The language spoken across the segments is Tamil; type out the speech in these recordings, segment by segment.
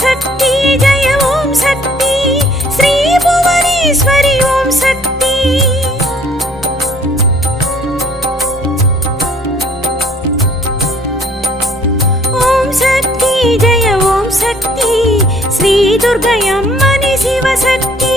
शक्ति जय ओम शक्ति श्री भुवनेश्वरी ओम शक्ति ओम शक्ति जय ओम शक्ति श्री दुर्गयम्मनि शिवशक्ति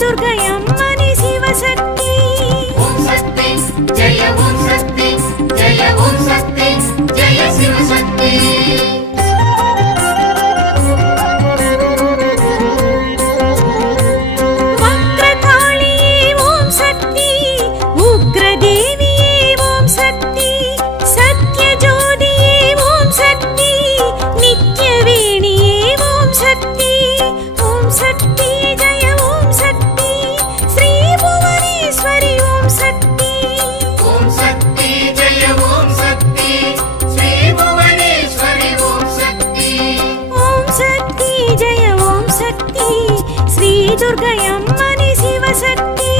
दुर्गयम्मनि शिवशक्ति ओम शक्ति जय ओम शक्ति जय ओम शक्ति जय शिवशक्ति वक्रकाली ओम शक्ति उग्रदेवी ओम शक्ति सत्यज्योति ओम शक्ति नित्यवेणी ओम शक्ति ओम शक्ति जय ओम शक्ति दुर्गयम्मनि शिवशक्ति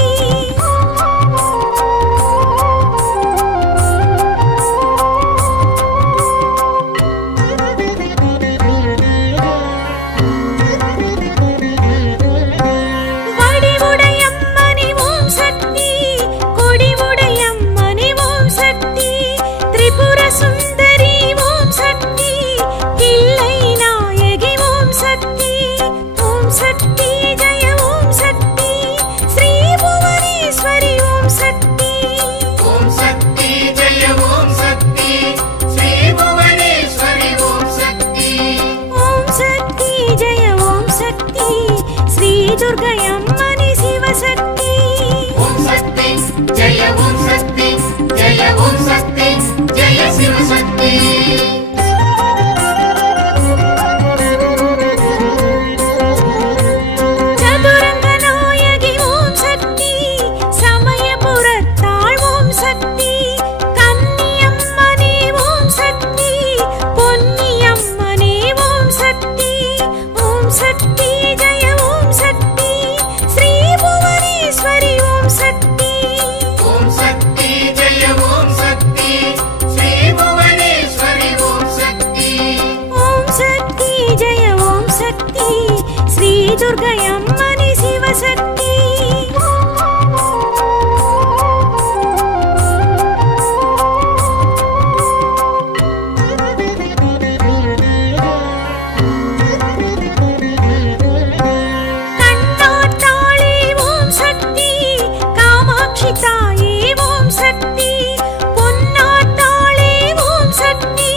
वडिवुडयम्मनि ओम शक्ति कोडिवुडयम्मनि ओम शक्ति त्रिपुर सुंदरी ओम शक्ति किल्लै नायकि ओम शक्ति ओम शक्ति दुर्गयम्मनि शिवशक्ति ओम शक्ति जय ओम शक्ति जय ओम शक्ति जय शिवशक्ति चतुरंगनायकि ओम शक्ति समयपुरत्ताळ ओम शक्ति कन्नियम्मने ओम शक्ति पोन्नियम्मने ओम शक्ति ओम शक्ति जय ओम शक्ति दुर्गयम्मनि शिवशक्ति कण्णात्ताळे ओम शक्ति कामाक्षि ताये ओम शक्ति पोन्नात्ताळे ओम शक्ति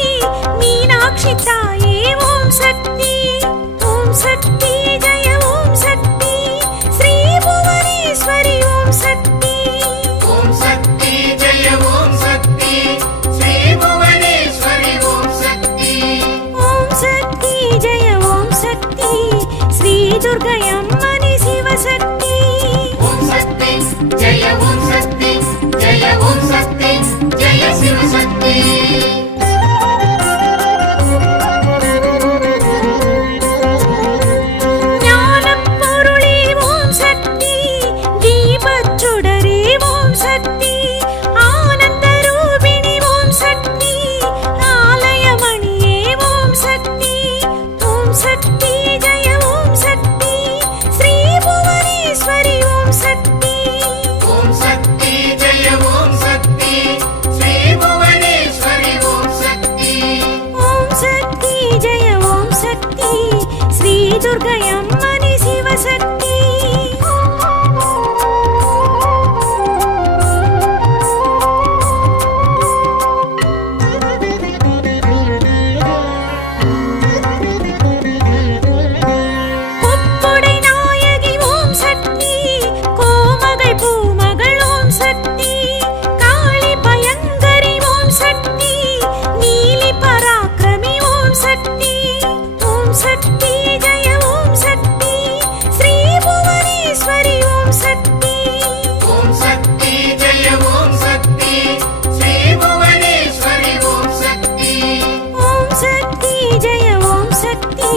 मीनाक्षि ताये ओम शक्ति ओम शक्ति दुर्गयम्मनि शिवशक्ति ओम शक्ति जय ओम शक्ति जय ओम शक्ति जय शिवशक्ति ज्ञानपुरुळे ओम शक्ति दीपचुडरे ओम शक्ति आनन्दरूपिणि ओम शक्ति आलयमणिये ओम शक्ति ओम शक्ति जय ओम शक्ति दुर्गयम्मनि शिवशक्ति சக்தி ஜெய ஓம் சக்தி ஸ்ரீ புவனேஸ்வரி ஓம் சக்தி ஓம் சக்தி ஜெய ஓம் சக்தி ஸ்ரீ புவனேஸ்வரி ஓம் சக்தி ஓம் சக்தி ஜெய ஓம் சக்தி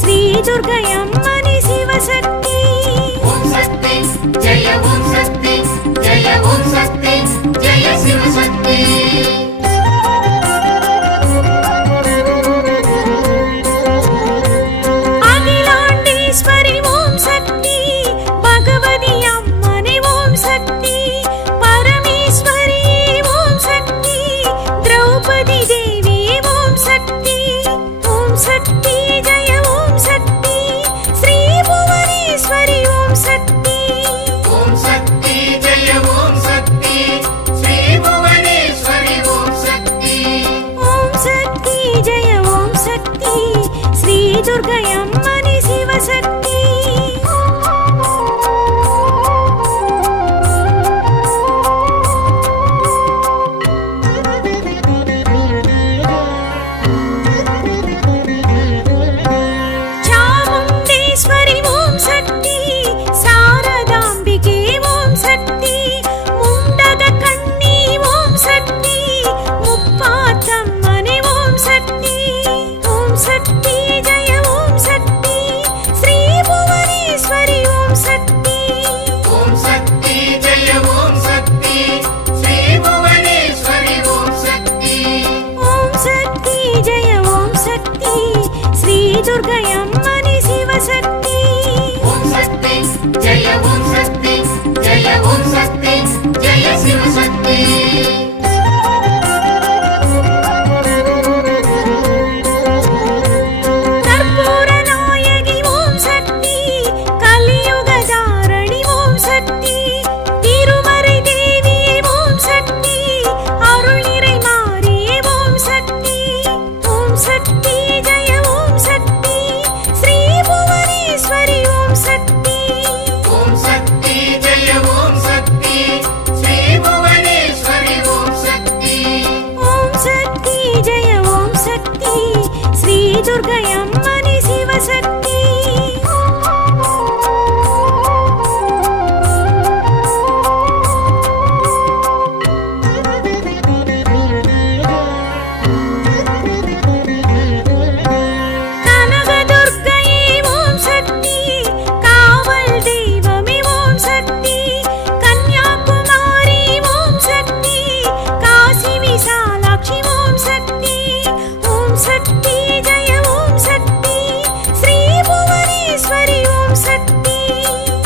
ஸ்ரீ துர்கை அம்மனி சிவசக்தி ஓம் சக்தி ஜெய ஓம் சக்தி ஜெய ஓம் சக்தி ஜெய சிவசக்தி அகிலாண்டேஸ்வரி ஓம் சக்தி பகவதி அம்மனை ஓம் சக்தி பரமேஸ்வரி ஓம் சக்தி திரௌபதி தேவி ஓம் சக்தி ஓம் சக்தி ஜெய ஓம் சக்தி ஸ்ரீ புவனேஸ்வரி ஓம் சக்தி ஓம் சக்தி ஜெய ஓம் சக்தி ஸ்ரீ புவனேஸ்வரி ஓம் சக்தி ஓம் சக்தி ஜெய ஓம் சக்தி ஸ்ரீ துர்கை அம்மனி சிவசக்தி சாமுண்டேஸ்வரி ஓம் சக்தி சாரதாம்பிகே ஓம் சக்தி முண்டக கண்ணி ஓம் சக்தி முப்பாத்தம்மனே ஓம் சக்தி ஓம் சக்தி ஜெய ஓம் சக்தி ஸ்ரீ புவனேஸ்வரி ஓம் சக்தி ஓம் சக்தி ஜெய ஓம் சக்தி ஸ்ரீ புவனேஸ்வரி ஓம் சக்தி ஓம் சக்தி ஜெய ஓம் சக்தி ஸ்ரீ துர்கை அம்மனி சிவசக்தி ஓம் சக்தி ஜெய ஓம் சக்தி ஜெய ஓம் சக்தி ஜெய சிவசக்தி கற்பூர நாயகி ஓம் சக்தி கலியுக தாரணி ஓம் சக்தி திருமறை தேவி ஓம் சக்தி அருள் நிறை மாறி ஓம் சக்தி ஓம் சக்தி ஜெய ஓம் சக்தி ஸ்ரீ புவனேஸ்வரி ஓம் சக்தி ஓம் சக்தி ஜெய ஓம் சக்தி ஸ்ரீ புவனேஸ்வரி ஓம் சக்தி ஓம் சக்தி ஜெய ஓம் சக்தி ஸ்ரீ துர்கை அம்மனி சிவசக்தி கனகதுர்க்கையே ஓம் சக்தி காவல் தெய்வமே ஓம் சக்தி கன்யாகுமாரி ஓம் சக்தி காசி விசாலாட்சி ஓம் சக்தி ஓம் சக்தி ஜெய ஓம் சக்தி ஸ்ரீ புவனேஸ்வரி ஓம் சக்தி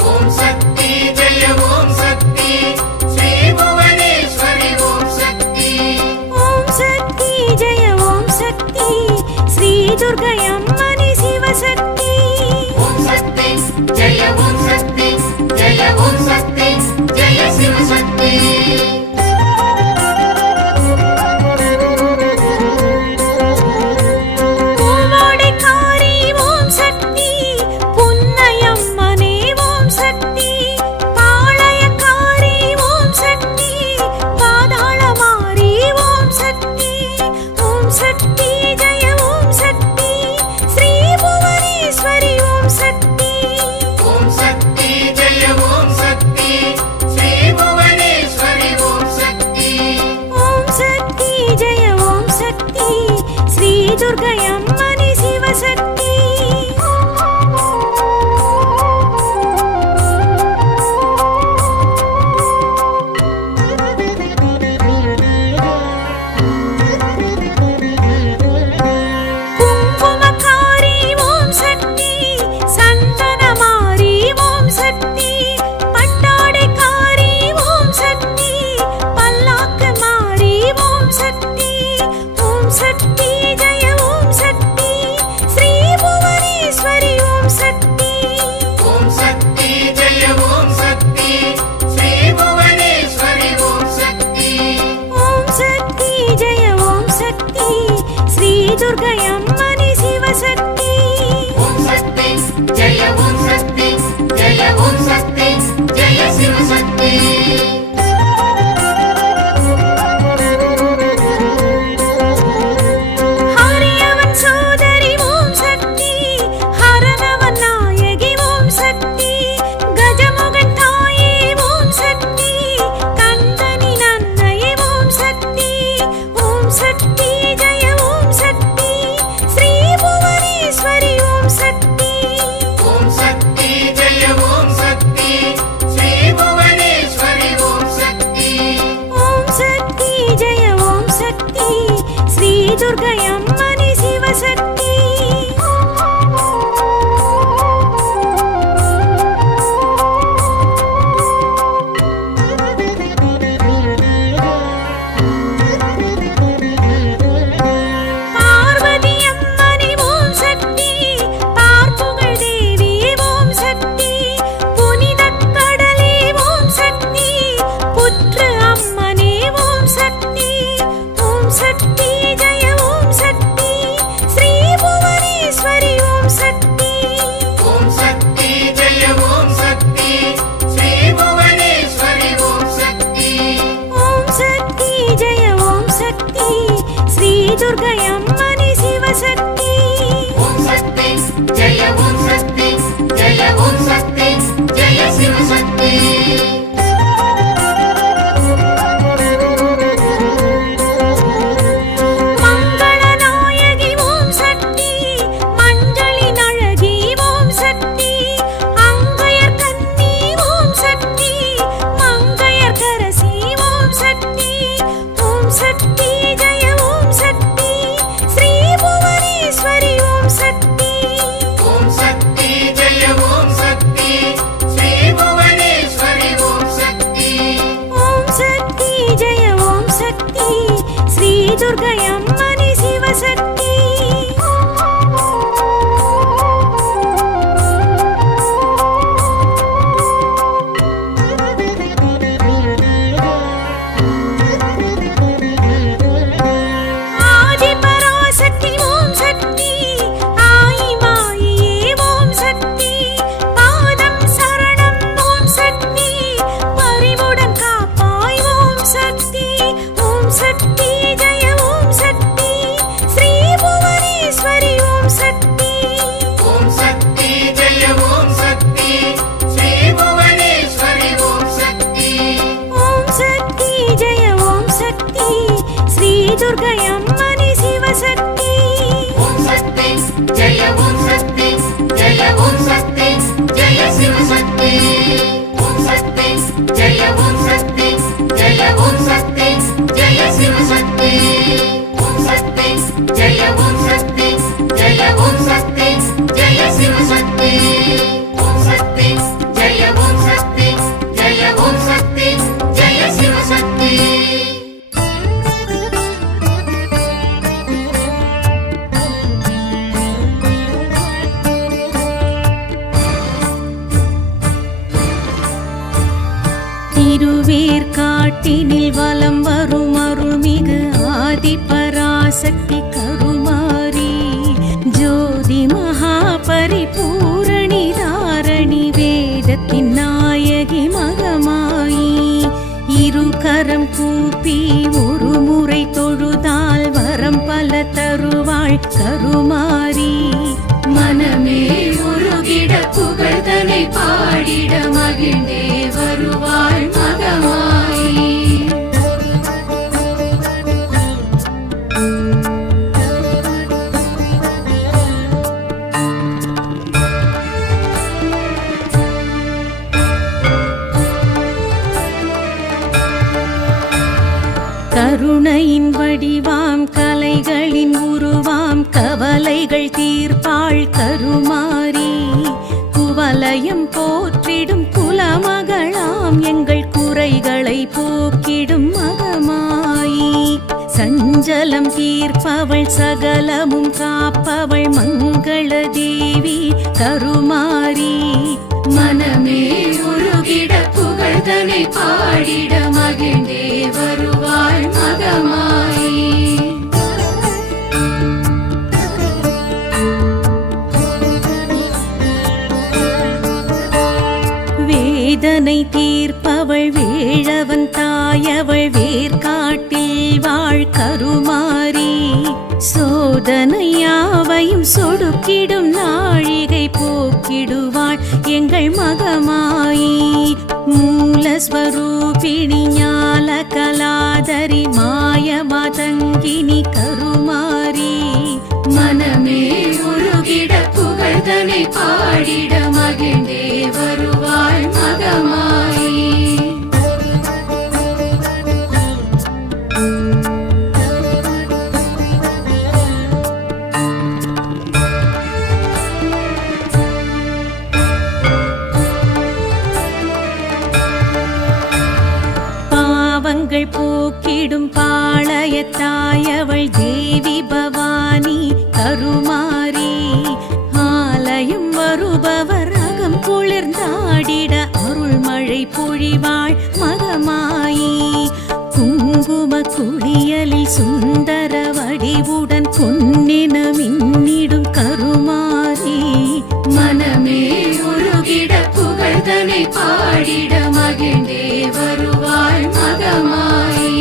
ஓம் சக்தி ஜெய ஓம் சக்தி ஸ்ரீ புவனேஸ்வரி ஓம் சக்தி ஓம் சக்தி ஜெய ஓம் சக்தி ஸ்ரீ துர்கை அம்மனி சிவசக்தி ஓம் சக்தி ஜெய ஓம் சக்தி ஜெய ஓம் சக்தி ஜெய சிவசக்தி பூவோடைக்காரி ஓம் சக்தி புன்னையம்மனே ஓம் சக்தி பாளையக்காரி ஓம் சக்தி பாதாளமாரி ஓம் சக்தி ஓம் சக்தி ஜெய ஓம் சக்தி ஸ்ரீ புவனேஸ்வரி ஓம் சக்தி ஓம் சக்தி ஜெய ஓம் சக்தி ஸ்ரீ புவனேஸ்வரி ஓம் சக்தி ஓம் சக்தி ஜெய ஓம் சக்தி ஸ்ரீ துர்கை அம்மனி சிவசக்தி குங்குமக்காரி ஓம் சக்தி சந்தனமாரி ஓம் சக்தி பட்டாடைக்காரி ஓம் சக்தி பல்லாக்கு மாரி ஓம் சக்தி ஓம் சக்தி ஜெய ஓம் சக்தி ஸ்ரீ புவனேஸ்வரி ஓம் சக்தி ஓம் சக்தி ஜெய ஓம் சக்தி ஸ்ரீ புவனேஸ்வரி ஓம் சக்தி ஓம் சக்தி ஜெய ஓம் சக்தி ஸ்ரீ துர்கை அம்மனி சிவசக்தி ஓம் சக்தி ஜெய ஓம் சக்தி ஜெய ஓம் சக்தி ஜெய சிவசக்தி ஹரியவன் சோதரி ஓம் சக்தி ஓம் சக்தி ஓம் சக்தி ஜெய ஓம் சக்தி ஸ்ரீ புவனேஸ்வரி ஓம் சக்தி ஓம் சக்தி ஜெய ஓம் சக்தி ஸ்ரீ துர்கை அம்மனி சிவசக்தி பார்வதி அம்மனி ஓம் சக்தி பார்ப்புகழ் தேவி ஓம் சக்தி புனிதக் கடலே ஓம் சக்தி புற்று அம்மனே ஓம் சக்தி ஓம் சக்தி ஜெய ஓம் சக்தி ஸ்ரீ புவனேஸ்வரி ஓம் சக்தி ஓம் சக்தி ஜெய ஓம் சக்தி ஸ்ரீ புவனேஸ்வரி ஓம் சக்தி ஓம் சக்தி ஜெய ஓம் சக்தி ஸ்ரீ துர்கை அம்மனி சிவசக்தி ஓம் சக்தி ஜெய ஓம் சக்தி ஜெய ஓம் சக்தி ஜெய சிவசக்தி மங்களநாயகி ஓம் சக்தி மஞ்சளின் அழகி ஓம் சக்தி அங்கையர் கன்னி ஓம் சக்தி மங்கையர் கரசி ஓம் சக்தி ஓம் சக்தி ஜெய ஓம் சக்தி ஸ்ரீ புவனேஸ்வரி ஓம் சக்தி ஓம் சக்தி ஜெய ஓம் சக்தி ஸ்ரீ புவனேஸ்வரி ஓம் சக்தி ஓம் சக்தி ஜெய ஓம் சக்தி ஸ்ரீ துர்கை அம்மனி சிவசக்தி ஆதி பராசக்தி ஓம் சக்தி ஆயி மாயியே ஓம் சக்தி பாதம் சரணம் ஓம் சக்தி பரிவுடன் காப்பாய் ஓம் சக்தி ஓம் சக்தி ஜெய ஓம் சக்தி ஸ்ரீ புவனேஸ்வரி ஓம் சக்தி ஓம் சக்தி ஜெய ஓம் சக்தி ஸ்ரீ புவனேஸ்வரி ஓம் சக்தி ஓம் சக்தி ஜெய ஓம் சக்தி ஸ்ரீ துர்கை அம்மனி சிவசக்தி ஓம் சக்தி ஜெய ஓம் சக்தி ஜெய ஓம் சக்தி ஜெய சிவசக்தி ஓம் சக்தி ஜெய ஓம் சக்தி ஜெய ஓம் சக்தி ஜெய சிவசக்தி ஓம் சக்தி ஜெய ஓம் சக்தி ஜெய ஓம் சக்தி ஜெய சிவசக்தி ஓம் சக்தி ஜெய ஓம் சக்தி ஜெய ஓம் சக்தி ஜெய சிவசக்தி திருவேற்காட்டினில் வலம் வரும் அருள்மிகு ஆதி பராசக்தி கருமாரி ஜோதி மகா பரிபூரணி தாரணி வேதத்தின் நாயகி மகமாயி இரு கரம் கூப்பி ஒரு முறை தொழுதால் வரம் பல தருவாள் கருமாரி மனமே உருகிட புகழ்தனை பாடிட மகிழ்ந்தே வருவாள் மகமாயி கருணையின் வடிவாம் கலைகளின் உருவாம் கவலைகள் தீர்ப்பாள் கருமாரி குவலயம் போற்றிடும் குலமகளாம் எங்கள் குறைகளை போக்கிடும் மகமாயி சஞ்சலம் தீர்ப்பவள் சகலமும் காப்பவள் மங்கள தேவி கருமாரி மனமே உருகிட புகழ்தனை பாடிட மகிழ்ந்தே வருவாள் மகமாயி வேதனை தீர்ப்பவள் வேழவன் தாயவள் வேர்காட்டில் வாழ் கருமாரி சோதனையாவையும் சொடுக்கிடும் நாழிகை போக்கிடுவாள் எங்கள் மகமாயி மூலஸ்வரூபிணி ஞால கலாதரி மாய மதங்கினி கருமாரி மனமே உருகிட புகழ் புகழ்தனை பாடிட மகிழ்ந்தே வருவாள் மகமாயி. பாவங்கள் போக்கிடும் பாளையத்தாயவள் தேவி பவானி கருமாரி. ஆலயம் வருபவர் அகம் குளிர்ந்தாடிட அருள்மழை பொழிவாள் மகமாயி. குங்கும குளியலில் சுந்தர வடிவுடன் பொன்னின மின்னிடும் கருமாரி. மனமே உருகிட புகழ்தனை பாடிட மகிழ்ந்தே வருவாள் மகமாயி.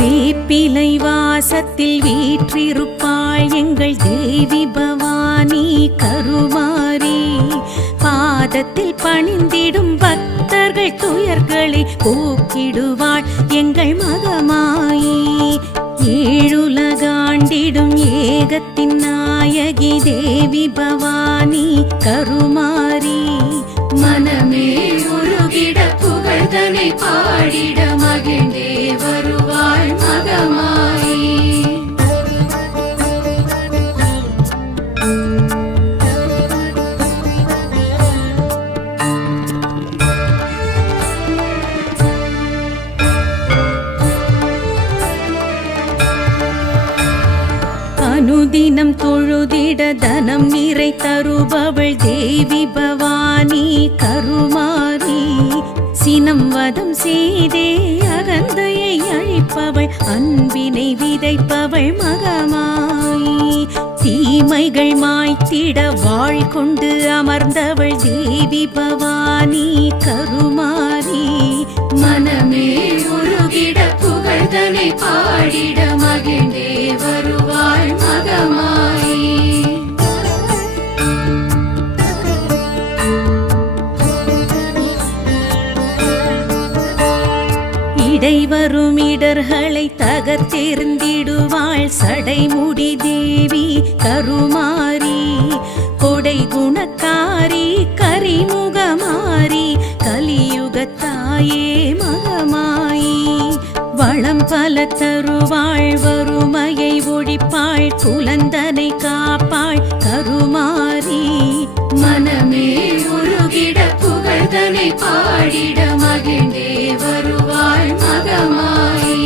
வேப்பிலை வாசத்தில் வீற்றிருப்பாள் எங்கள் தேவி பவானி கருமாரி. பாதத்தில் பணிந்திடும் பக்தர்கள் துயர்களை போக்கிடுவாள் எங்கள் மகமாயி. ஏழுலகாண்டிடும் ஏகத்தின் நாயகி தேவி பவானி கருமாரி. மனமே உருகிட புகழ்தனை பாடிட மகிழ்ந்தே வருவாள் மகமாயி. அனுதினம் தொழுதிட தனம் நிறை தருபவள் தேவி பவானி கருமாரி. சினம் வதம் செய்தே அகந்தையை அழிப்பவள் அன்பினை விதைப்பவள் மகமாயி. தீமைகள் மாய்த்திட வாழ் கொண்டு அமர்ந்தவள் தேவி பவானி கருமாரி. மனமே உருகிட புகழ்தனை பாடிட மகிழ்ந்தே வருவாள் மகமாயி. இடைவரும் இடர்களை தகர்த்தெறிந்திடுவாள் சடைமுடி தேவி கருமாரி. கொடை குணக்காரி கரிமுகமாரி கலியுகத்தாயே மகமாயி. வளம் பல தருவாள் வறுமையை ஒழிப்பாள் குலந்தனை காப்பாள் கருமாரி. மனமே உருகிட புகழ்தனை பாடிட மகிழ்ந்தே வருவாள் மகமாயி.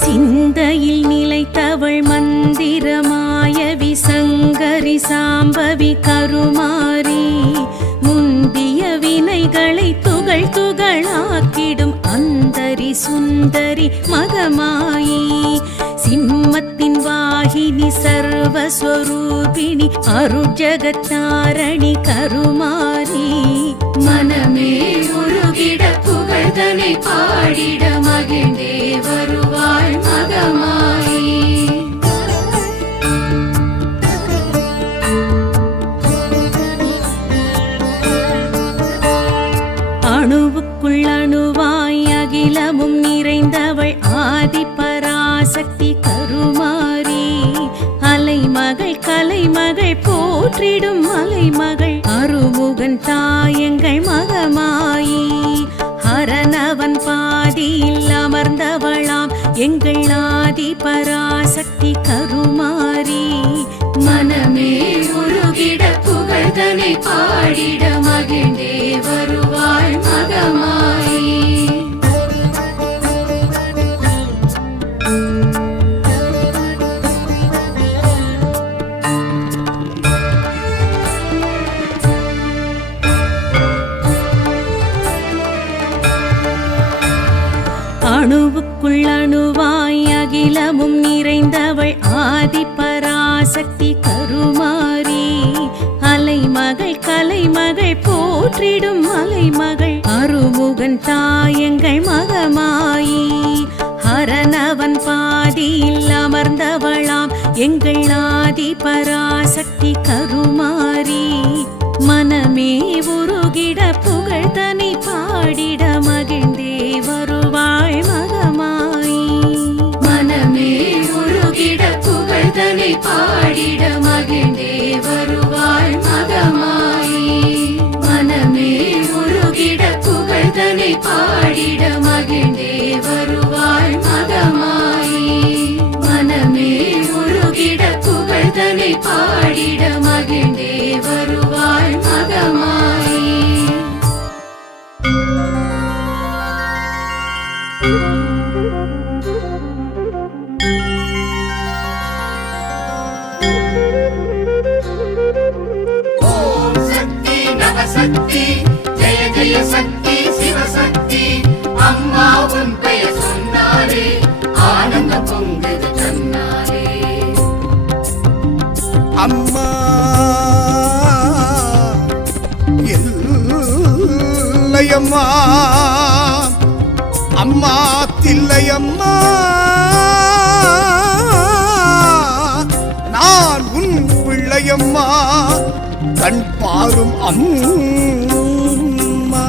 சிந்தையில் நிலைத்தவள் மந்திரமாய விசங்கரி சாம்பவி கருமாரி. முந்திய வினைகளை துகள் துகளாக்கிடும் அந்தரி சுந்தரி மகமாயி. சிம்மத்தின் வாகினி சர்வஸ்வரூபிணி அருட்ஜகத்தாரணி கருமாரி. மனமே உருகிட புகழ்தனை பாடிட மகிழ்ந்தே வருவாள் மகமாயி. அணுவுக்குள் அணுவாய் அகிலமும் நிறைந்தவள் ஆதி பராசக்தி கருமாரி. அலைமகள் கலைமகள் போற்றிடும் மலைமகள் அருமுகன் தாயங்கள் மகமாயி. ஹரனவன் பாதியில் அமர்ந்தவளாம் எங்கள் ஆதி பராசக்தி கருமாரி. மனமே உருகிட புகழ்தனை பாடிட மகிழ்ந்தே வருவாள் மகமாயி. அணுவுக்குள் அணுவாய் அகிலமும் நிறைந்தவள் ஆதி பராசக்தி கருமாரி. அலைமகள் மலைமகள் போற்றிடும் மலைமகள் அருமுகன் தாயங்கள் மகமாயி ஹரனவன் பாதியில் அமர்ந்தவளாம் எங்கள் ஆதி பராசக்தி கருமாரி மனமே உருகிட புகழ்தனை பாடிட மகிழ்ந்தே வருவாள் மகமாயி மனமே உருகிட புகழ்தனை பாடிட மகிழ்ந்தே வருவாள் மகமாயி மனமே உருகிட புகழ்தனை பாடிட மகிழ்ந்தே வருவாள் மகமாயி மனமே உருகிட புகழ்தனை பாடிட மகிழ்ந்தே வருவாள் மகமாயி ஓம் சக்தி நவசக்தி ஜெய ஜெய சக்தி சிவசக்தி அம்மா உன் பெயர் சொன்னாலே ஆனந்த பொங்குது கண்ணாலே அம்மா இல்லையம்மா அம்மா தில்லையம்மா நான் உன் பிள்ளையம்மா கண் பாரும் அம்மா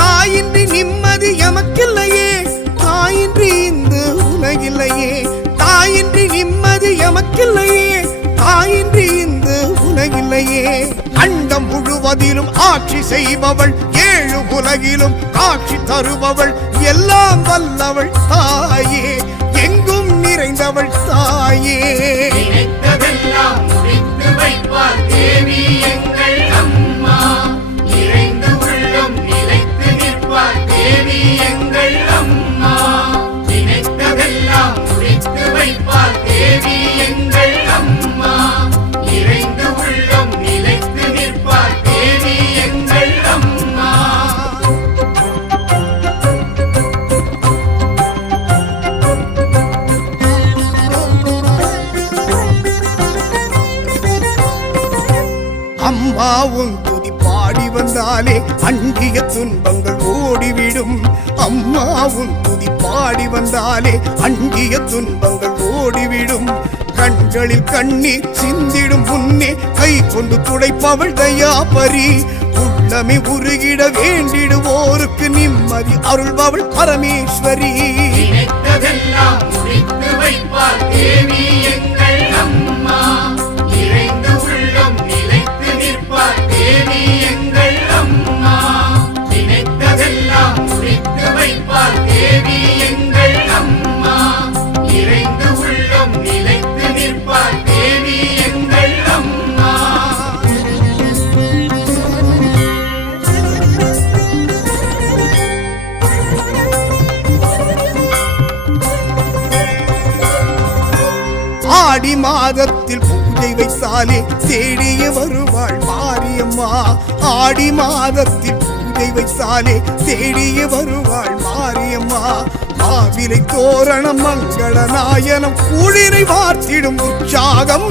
தாயின்றி நிம்மதி எமக்கில்லையே தாயின்றி இந்த உலகில்லையே தாயின்றி நிம்மதி எமக்கில்லையே தாயின்றி இந்த உலகில்லையே அண்டம் முழுவதிலும் ஆட்சி செய்பவள் ஏழு உலகிலும் காட்சி தருபவள் எல்லாம் வல்லவள் தாயே எங்கும் நிறைந்தவள் தாயே நினைத்ததெல்லாம் முடித்து வைப்பார் தேவி எங்கள் அம்மா நிறைந்து உள்ளம் நிலைத்து நிற்பார் தேவி எங்கள் அம்மா நினைத்ததெல்லாம் முடித்து வைப்பார் தேவி எங்கள் அம்மா நிறைந்து உள்ளம் நிலைத்து நிற்பார் தேவி எங்கள் அம்மா அம்மா உன் துதி பாடி வந்தாலே அண்டிய துன்பங்கள் ஓடிவிடும் அம்மா உன் துதி பாடி வந்தாலே அண்டிய துன்பங்கள் ஓடிவிடும் கண்களில் கண்ணீர் சிந்திடும் முன்னே கை கொண்டு துடைப்பவள் தயாபரி உள்ளமே உருகிட வேண்டிடுவோருக்கு நிம்மதி அருள்பவள் பரமேஸ்வரி நினைத்ததெல்லாம் முடித்து வைப்பார் தேவி எங்கள் அம்மா நிறைந்து உள்ளம் நிலைத்து நிற்பார் தேவி எங்கள் அம்மா நினைத்ததெல்லாம் முடித்து வைப்பார் தேவி எங்கள் அம்மா நிறைந்து உள்ளம் நிலைத்து நிற்பார் தேவி எங்கள் அம்மா ஆடி மாதத்தில் பூஜை வைத்தாலே தேடிய வருவாள் மாரியம்மா ஆடி மாதத்தில் பூஜை வைத்தாலே தேடிய வருவாள் மாரியம்மா மாவிலை தோரணம் மங்கள நாயனம் குளிரை வார்த்திடும் உற்சாகம்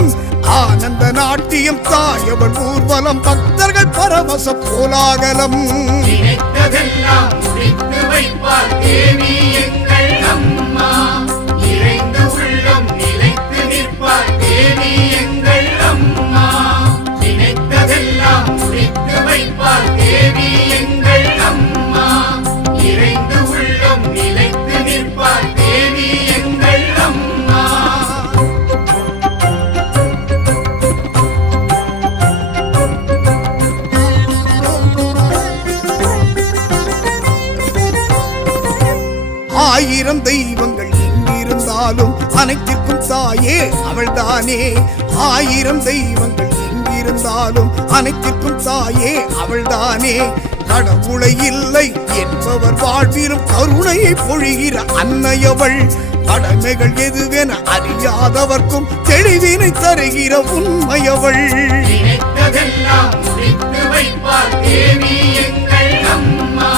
ஆனந்த நாட்டியம் தாயவள் ஊர்வலம் பக்தர்கள் பரவச கோலாகலம் நினைத்ததெல்லாம் முடித்து வைப்பார் தேவி எங்கள் அம்மா நிறைந்து உள்ளம் நிலைத்து நிற்பார் தேவி எங்கள் அம்மா நினைத்ததெல்லாம் முடித்து வைப்பார் தேவி எங்கள் அம்மா நிறைந்து உள்ளம் நிலைத்து நிற்பார் தேவி எங்கள் அம்மா ஆயிரம் தெய்வங்கள் எங்கிருந்தாலும் அனைத்திற்கும் தாயே அவள்தானே ஆயிரம் தெய்வங்கள் எங்கிருந்தாலும் அனைத்திற்கும் தாயே அவள்தானே கடவுளை இல்லை என்பவர் வாழ்விலும் கருணையை பொழிகிற அன்னையவள் கடமைகள் எதுவென அறியாதவர்க்கும் தெளிவினை தருகிற உண்மையவள் நினைத்ததெல்லாம் முடித்து வைப்பார் தேவி எங்கள் அம்மா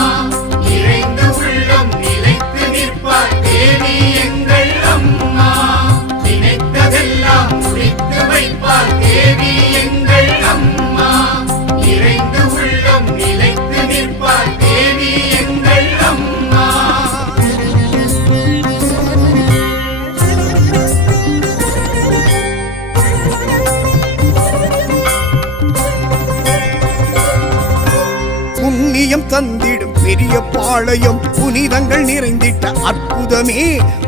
நிறைந்து உள்ளம் நிலைத்து நிற்பார் தேவி எங்கள் அம்மா நினைத்ததெல்லாம் முடித்து வைப்பார் தேவி எங்கள் தந்திடும் பெரிய பாளையம் புனிதங்கள் நிறைந்திட்ட அற்புதமே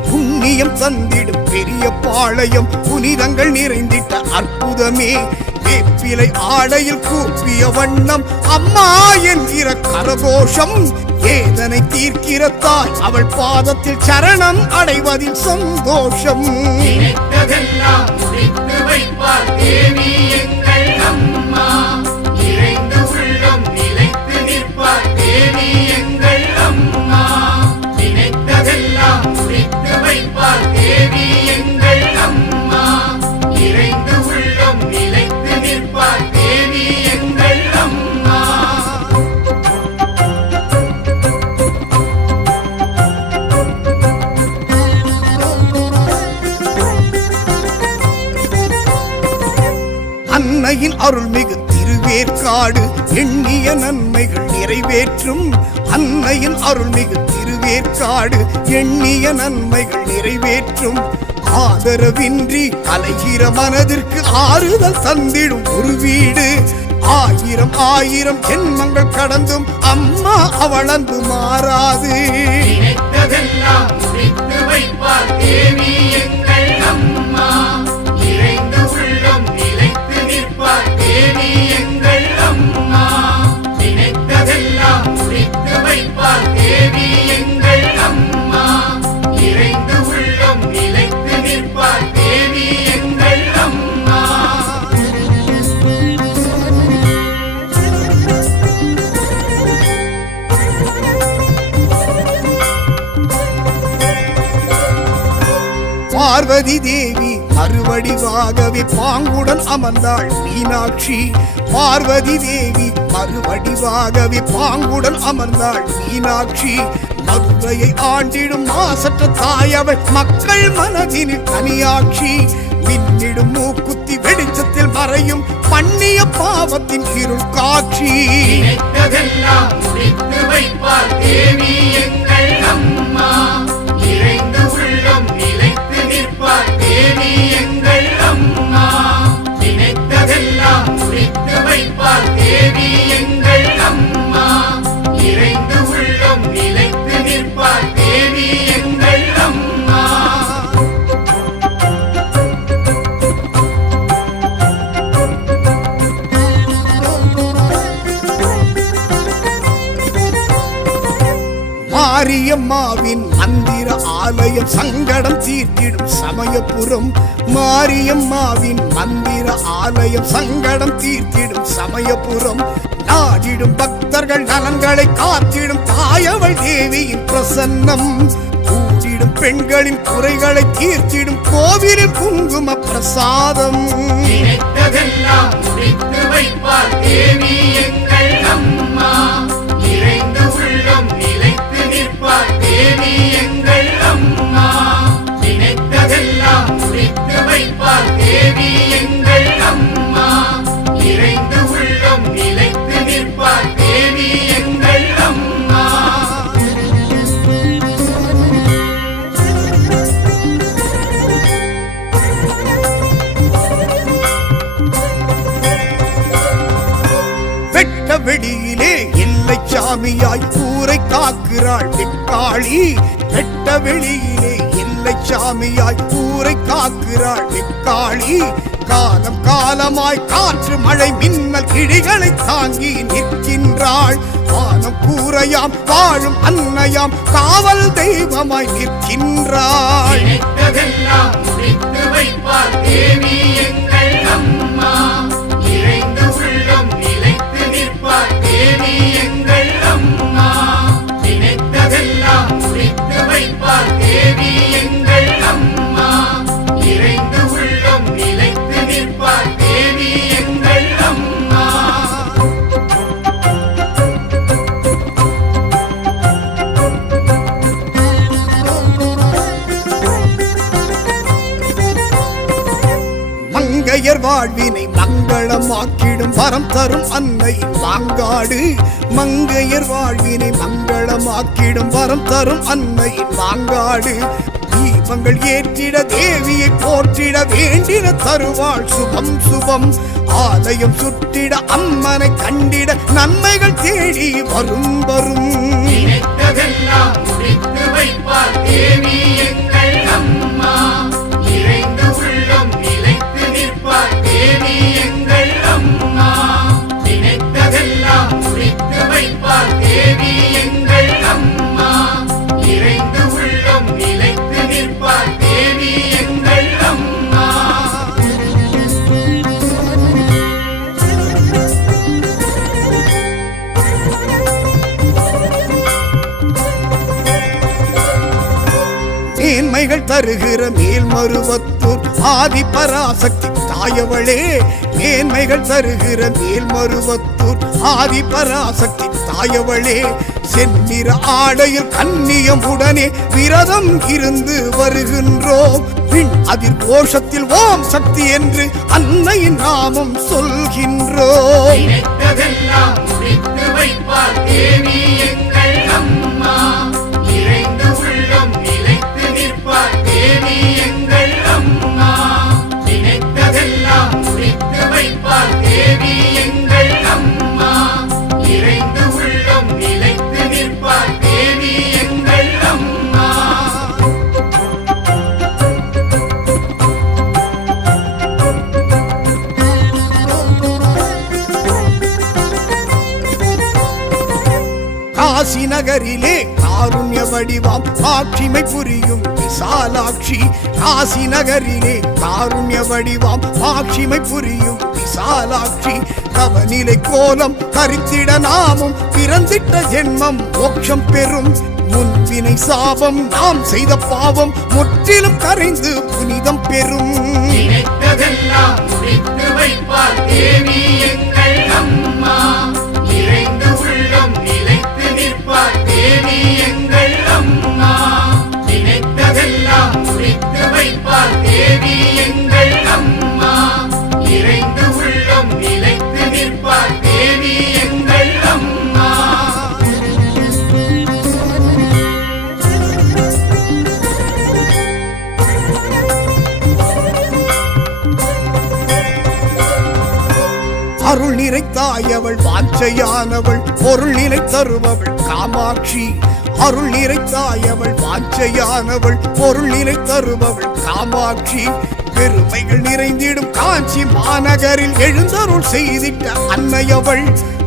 புண்ணியம் தந்திடும் பெரிய பாளையம் புனிதங்கள் நிறைந்திட்ட அற்புதமே வேப்பிலை ஆடையில் கூப்பிய வண்ணம் அம்மா என்கிற கரகோஷம் வேதனை தீர்க்கிற தாய் அவள் பாதத்தில் சரணம் அடைவதில் சந்தோஷம் நினைத்ததெல்லாம் முடித்து வைப்பார் தேவி எங்கள் அம்மா நிறைந்த உள்ளம் நிலைத்து நிற்பார் தேவி எங்கள் அம்மா நினைத்ததெல்லாம் முடித்து வைப்பார் தேவி எங்கள் அம்மா நிறைந்த உள்ளம் நிலைத்து நிற்பார் தேவி எங்கள் அம்மா அன்னையின் அருள்மிகு திருவேற்காடு எண்ணிய நன்மைகள் நிறைவேற்றும் அன்னையின் அருள்மிகு திருவேற்காடு எண்ணிய நன்மைகள் நிறைவேற்றும் ஆதரவின்றி அலைகிற மனதிற்கு ஆறுதல் தந்திடும் ஒரு வீடு ஆயிரம் ஆயிரம் ஜென்மங்கள் கடந்தும் அம்மா அவள் அன்பு மாறாது நினைத்ததெல்லாம் முடித்து வைப்பார் தேவி எங்கள் அம்மா நிறைந்த உள்ளம் நிலைத்து நிற்பார் தேவி எங்கள் அம்மா நினைத்ததெல்லாம் முடித்து வைப்பார் தேவி எங்கள் அம்மா நிறைந்த உள்ளம் நிலைத்து நிற்பார் தேவி எங்கள் அம்மா பார்வதி தேவி மறுவடிவாகவே பாங்குடன் அமர்ந்தாள் மீனாட்சி பார்வதி தேவி மறுவடிவாகவே பாங்குடன் அமர்ந்தாள் மீனாட்சி மதுரையை ஆண்டிடும் மாசற்ற தாயவள் மக்கள் மனதினில் தனியாட்சி மின்னிடும் மூக்குத்தி வெளிச்சத்தில் மறையும் பண்ணிய பாவத்தின் இருள் காட்சி நினைத்ததெல்லாம் முடித்து வைப்பார் தேவி எங்கள் அம்மா நிறைந்த உள்ளம் நிலைத்து நிற்பார் தேவி எங்கள் அம்மா நினைத்ததெல்லாம் முடித்து வைப்பார் தேவி எங்கள் அம்மா நிறைந்த உள்ளம் நிலைத்து நிற்பார் தேவி எங்கள் அம்மா மாரியம்மாவின் மந்திர ஆலயம் சங்கடம் தீர்த்திடும் சமயபுரம் மாரியம்மாவின் மந்திர ஆலயம் சங்கடம் தீர்த்திடும் சமயபுரம் நாடிடும் பக்தர்கள் நலன்களை காத்திடும் தாயவள் தேவியின் பிரசன்னம் கூடிடும் பெண்களின் குறைகளை தீர்த்திடும் கோவிலில் குங்கும பிரசாதம் நினைத்ததெல்லாம் முடித்து வைப்பார் தேவி எங்கள் அம்மா நிறைந்த உள்ளம் நிலைத்து நிற்பார் தேவி எங்கள் அம்மா நினைத்ததெல்லாம் முடித்து வைப்பார் தேவி எங்கள் அம்மா நிறைந்த உள்ளம் நிலைத்து நிற்பார் தேவி எங்கள் அம்மா வெட்ட வெளியிலே எல்லை சாமியாய் ஊரை காக்கிறாள் வெக்காளி வெட்ட வெளியிலே எல்லை சாமியாய் ஊரை காக்கிறாள் வெக்காளி காலம் காலமாய் காற்று மழை மின்னல் கிழிகளை தாங்கி நிற்கின்றாள் வானம் கூரையாம் வாழும் அன்னையாம் காவல் தெய்வமாய் நிற்கின்றாள் நினைத்ததெல்லாம் முடித்து வைப்பார் தேவி எங்கள் அம்மா நிறைந்த உள்ளம் நிலைத்து நிற்பார் தேவி எங்கள் அம்மா நினைத்ததெல்லாம் முடித்து வைப்பார் தேவி எங்கள் அம்மா நிறைந்த உள்ளம் நிலைத்து நிற்பார் தேவி எங்கள் அம்மா மங்கையர் வாழ்வினை மங்களமாக்கிடும் வரம் தரும் அன்னையின் மாங்காடு மங்கையர் வாழ்வினை மங்களமாக்கிடும் வரம் தரும் அன்னையின் மாங்காடு தீபங்கள் ஏற்றிட தேவியை போற்றிட வேண்டின தருவாள் சுபம் சுபம் ஆலயம் சுற்றிட அம்மனை கண்டிட நன்மைகள் தேடி வரும் வரும். நினைத்ததெல்லாம் முடித்து வைப்பார் தேவி எங்கள் அம்மா. நிறைந்த உள்ளம் நிலைத்து நிற்பார் தேவி எங்கள் அம்மா. நினைத்ததெல்லாம் முடித்து வைப்பார் தேவி எங்கள் அம்மா. நிறைந்த உள்ளம் நிலைத்து நிற்பார் தேவி எங்கள் அம்மா. மேன்மைகள் தருகிற மேல்மருவத்தூர் ஆதி பராசக்தி தாயவளே. மேன்மைகள் தருகிற மேல்மருவத்தூர் ஆதி பராசக்தி தாயவளே. செந்நிற ஆடையில் கன்னியம் உடனே விரதம் இருந்து வருகின்றோம். பின் அதில் கோஷத்தில் ஓம் சக்தி என்று அன்னையின் நாமம் சொல்கின்றோம். நினைத்ததெல்லாம் முடித்து வைப்பார் தேவி எங்கள் அம்மா. நிறைந்த உள்ளம் நிலைத்து நிற்பார் தேவி எங்கள் அம்மா. நினைத்ததெல்லாம் முடித்து வைப்பார் தேவி எங்கள் அம்மா. நிறைந்த உள்ளம் நிலைத்து நிற்பார் தேவி எங்கள் அம்மா. காசி நகரிலே காருண்ய வடிவாம் ஆட்சிமை புரியும் விசாலாட்சி. காசி நகரிலே காருண்ய வடிவாம் ஆட்சிமை புரியும் விசாலாட்சி. நவநிலை கோலம் கரித்திட நாமும் பிறந்திட்ட ஜென்மம் மோட்சம் பெறும். முன்வினை சாபம் நாம் செய்த பாவம் முற்றிலும் கரைந்து புனிதம் பெறும். நினைத்ததெல்லாம் முடித்து வைப்பார் தேவி எங்கள் அம்மா. நிறைந்த உள்ளம் நிலைத்து நிற்பார் தேவி எங்கள் அம்மா. நினைத்ததெல்லாம் முடித்து வைப்பார் தேவி எங்கள் அம்மா. நிறைந்த உள்ளம் நிலைத்து நிற்பார் தேவி எங்கள் அம்மா. அருள் நிறைத்தாயவள் வாஞ்சையானவள் பொருள் நிலை தருபவள் காமாட்சி. அருள் நிறைத்தாயவள் வாஞ்சையானவள் பொருள் நிலை தருபவள் காமாட்சி. பெருமைகள் நிறைந்திடும் காஞ்சி மாநகரில் எழுந்தருள் செய்திட்ட அன்னையவள்.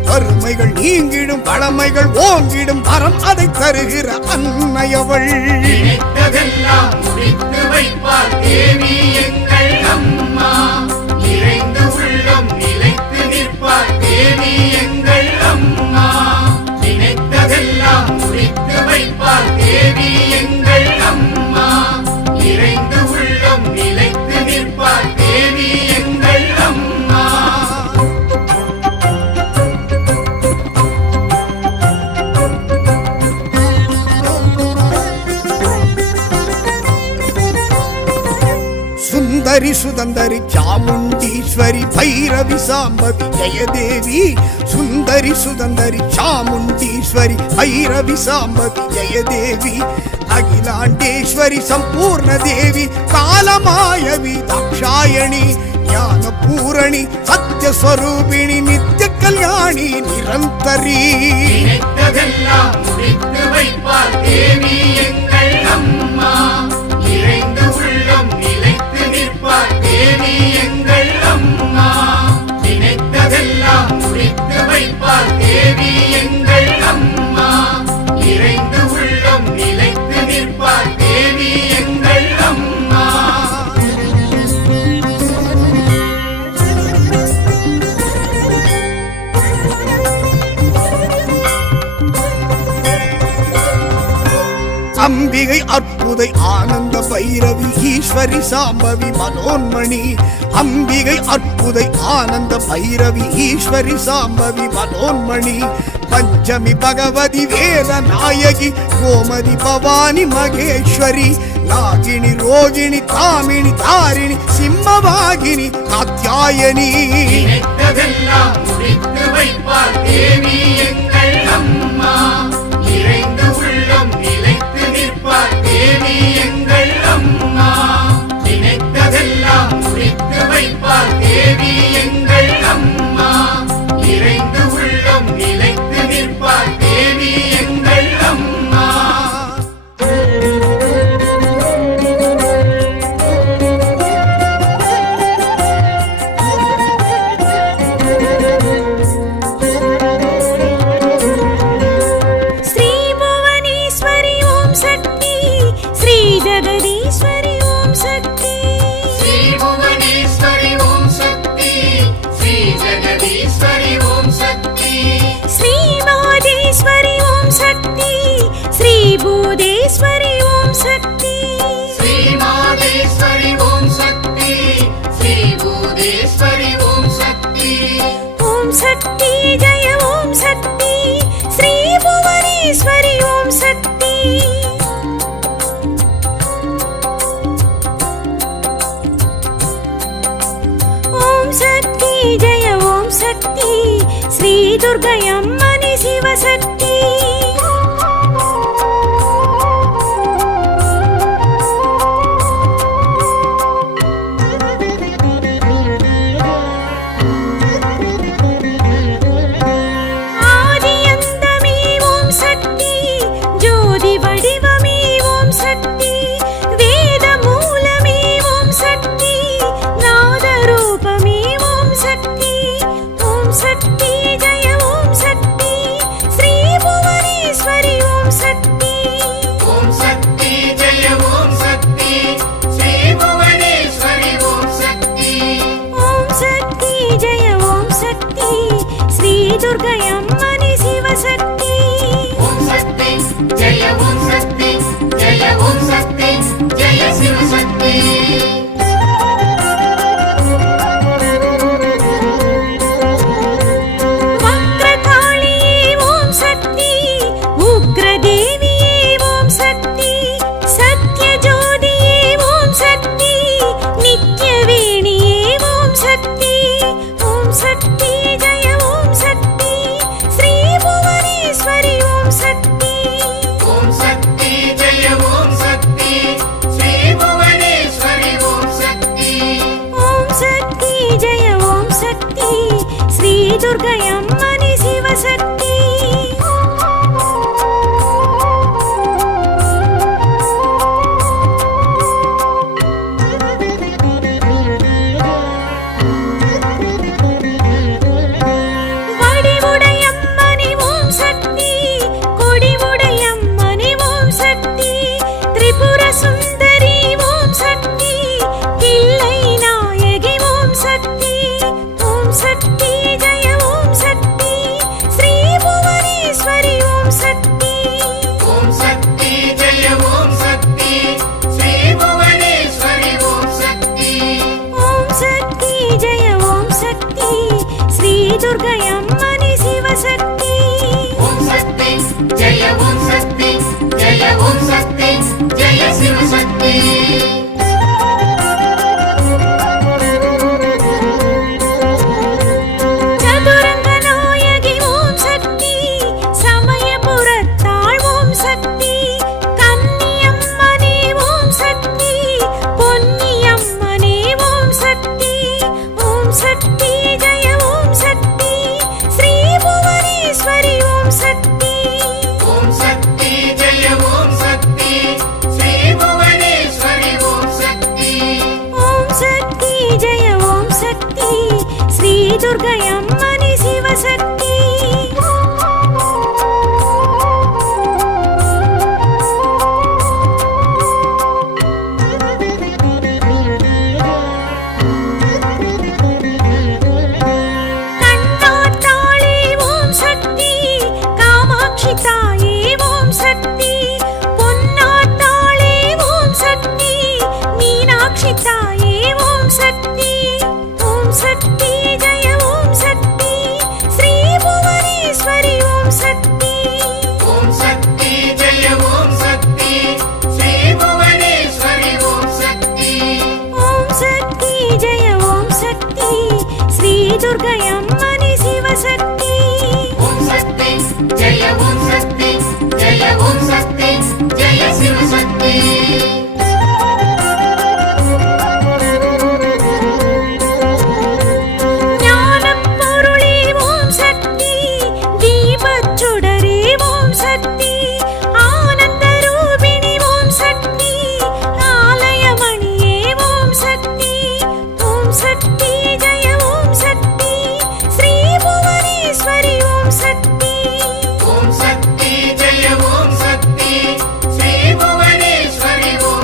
வறுமைகள் நீங்கிடும் வளமைகள் ஓங்கிடும் வரம் அதை தருகிற அன்னையவள். நினைத்ததெல்லாம் முடித்து வைப்பார் தேவி எங்கள் அம்மா. நிறைந்த உள்ளம் நிலைத்து நிற்பார் தேவி எங்கள் அம்மா. நினைத்ததெல்லாம் முடித்து வைப்பார் தேவி எங்கள் அம்மா. நிறைந்த உள்ளம் நிலைத்து நிற்பார் தேவி எங்கள் அம்மா. சுந்தரி சுதந்தரி சாமுண்டீஸ்வரி பைரவி சாம்பவி ஜெயதேவி. சுந்தரி சுதந்தரி சாமுண்டீஸ்வரி பைரவி சாம்பவி ஜெயதேவி. அகிலாண்டேஸ்வரி சம்பூர்ண தேவி காலமாயவி தாக்ஷாயணி. ஞான பூரணி சத்யஸ்வரூபிணி நித்ய கல்யாணி நிரந்தரி. நினைத்ததெல்லாம் முடித்து வைப்பார் தேவி எங்கள் அம்மா. நிறைந்த உள்ளம் நிலைத்து நிற்பார் தேவி எங்கள் அம்மா. நினைத்ததெல்லாம் முடித்து வைப்பார் தேவி எங்கள் அம்மா. நிறைந்த உள்ளம் நிலைத்து நிற்பார் தேவி எங்கள் அம்மா. அம்பிகை அற்புதை ஆனந்த பைரவி ஈஸ்வரி சாம்பவி மனோன்மணி. அம்பிகை அற்புதை ஆனந்த பைரவி ஈஸ்வரி சாம்பவி மனோன்மணி. பஞ்சமி பகவதி வேத நாயகி கோமதி பவானி மகேஸ்வரி. நாகினி ரோகிணி காமினி தாரிணி சிம்மவாகினி காத்யாயனி. நினைத்ததெல்லாம் முடித்து வைப்பார் தேவி எங்கள் அம்மா. நிறைந்த உள்ளம் நிலைத்து நிற்பார் தேவி எங்கள் அம்மா. நினைத்ததெல்லாம் முடித்து வைப்பார் தேவி எங்கள் சக்தி ஜெய ஓம் சக்தி ஸ்ரீ புவனேஸ்வரி ஓம் சக்தி ஓம் சக்தி ஜெய ஓம் சக்தி ஸ்ரீ துர்கை அம்மனி சிவசக்தி துர்கை அம்மனி சிவசக்தி ஓம் சக்தி ஜெய ஓம் சக்தி ஜெய ஓம் சக்தி ஜெய சிவசக்தி வக்ரகாளியே ஓம் சக்தி உக்ரதேவியே ஓம் சக்தி சத்யஜோதியே ஓம் சக்தி நித்யவேணியே ஓம் சக்தி ஓம் சக்தி ஜெய ஓம் சக்தி ஸ்ரீ புவனேஸ்வரி ஓம் சக்தி ஓம் சக்தி ஜெய ஓம் சக்தி ஸ்ரீ புவனேஸ்வரி ஓம் சக்தி ஓம் சக்தி ஜெய ஓம் சக்தி ஸ்ரீ துர்கை அம்மனி சிவசக்தி வடிவுடையம்மனி ஓம் சக்தி கொடிவுடையம்மனி ஓம் சக்தி திரிபுர சுந்தரி ஓம் சக்தி தில்லை நாயகி ஓம் சக்தி ஓம் சக்தி ஜெய ஓம் சக்தி ஸ்ரீ புவனேஸ்வரி ஓம் சக்தி ஓம் சக்தி ஜெய ஓம் சக்தி ஸ்ரீ புவனேஸ்வரி ஓம் சக்தி ஓம் சக்தி ஜெய ஓம் சக்தி ஸ்ரீ துர்கை அம்மனி சிவசக்தி ஓம் சக்தி ஜெய ஓம் சக்தி ஜெய ஓம் சக்தி ஜெய சிவசக்தி சதுரங்க நாயகி ஓம் சக்தி சமயபுரத்தாள் ஓம் சக்தி கன்னியம்மனே ஓம் சக்தி பொன்னியம்மனே ஓம் சக்தி ஓம் சக்தி ஜெய ஓம் சக்தி ஸ்ரீ புவனேஸ்வரி ஓம் சக்தி ஓம் சக்தி ஜெய ஓம் சக்தி ஸ்ரீ புவனேஸ்வரி ஓம் சக்தி ஓம் சக்தி ஜெய ஓம் சக்தி ஸ்ரீ துர்கை அம்மனி சிவசக்தி கண்ணாத்தாளே ஓம் சக்தி காமாட்சி தாயே ஓம் சக்தி பொன்னாத்தாளே ஓம் சக்தி மீனாட்சி தாயே ஓம் சக்தி ஓம் சக்தி ஜெய ஓம் சக்தி ஸ்ரீ புவனேஸ்வரி ஓம் சக்தி ஓம் சக்தி ஜெய ஓம் சக்தி ஸ்ரீ புவனேஸ்வரி ஓம் சக்தி ஓம் சக்தி ஜெய ஓம் சக்தி ஸ்ரீ துர்கை அம்மனி சிவசக்தி ஓம் சக்தி ஜெய ஓம் சக்தி ஜெய ஓம் சக்தி ஜெய சிவசக்தி ஞானப் பொருளே ஓம் சக்தி தீபச் சுடரே ஓம் சக்தி ஆனந்த ரூபிணி ஓம் சக்தி ஆலயமணியே ஓம் சக்தி ஓம் சக்தி ஜெய ஓம் சக்தி ஸ்ரீ புவனேஸ்வரி ஓம் சக்தி ஓம் சக்தி ஜெய ஓம் சக்தி ஸ்ரீ புவனேஸ்வரி ஓம்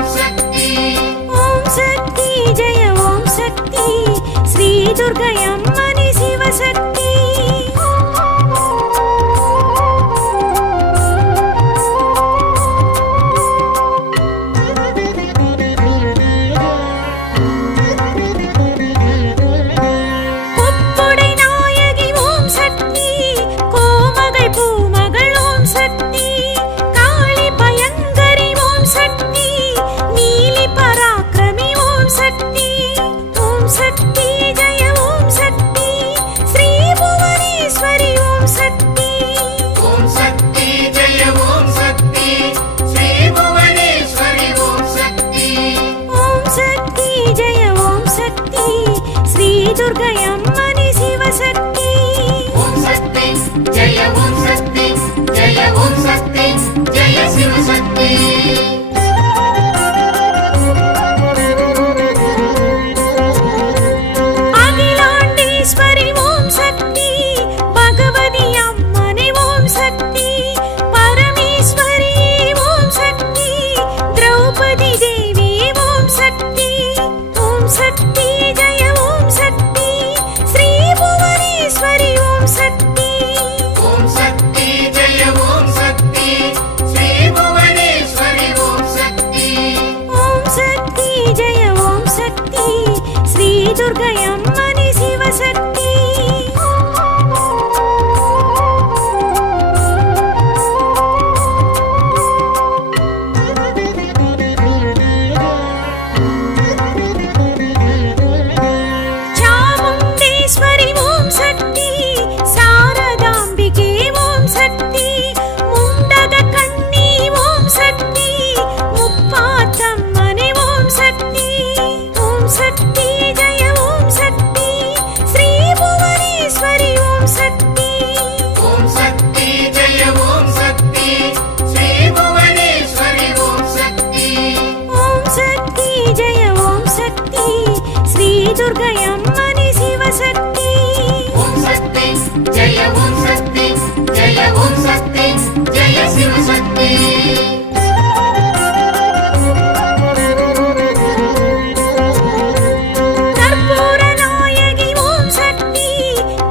கற்பூர நாயகி ஓம் சக்தி,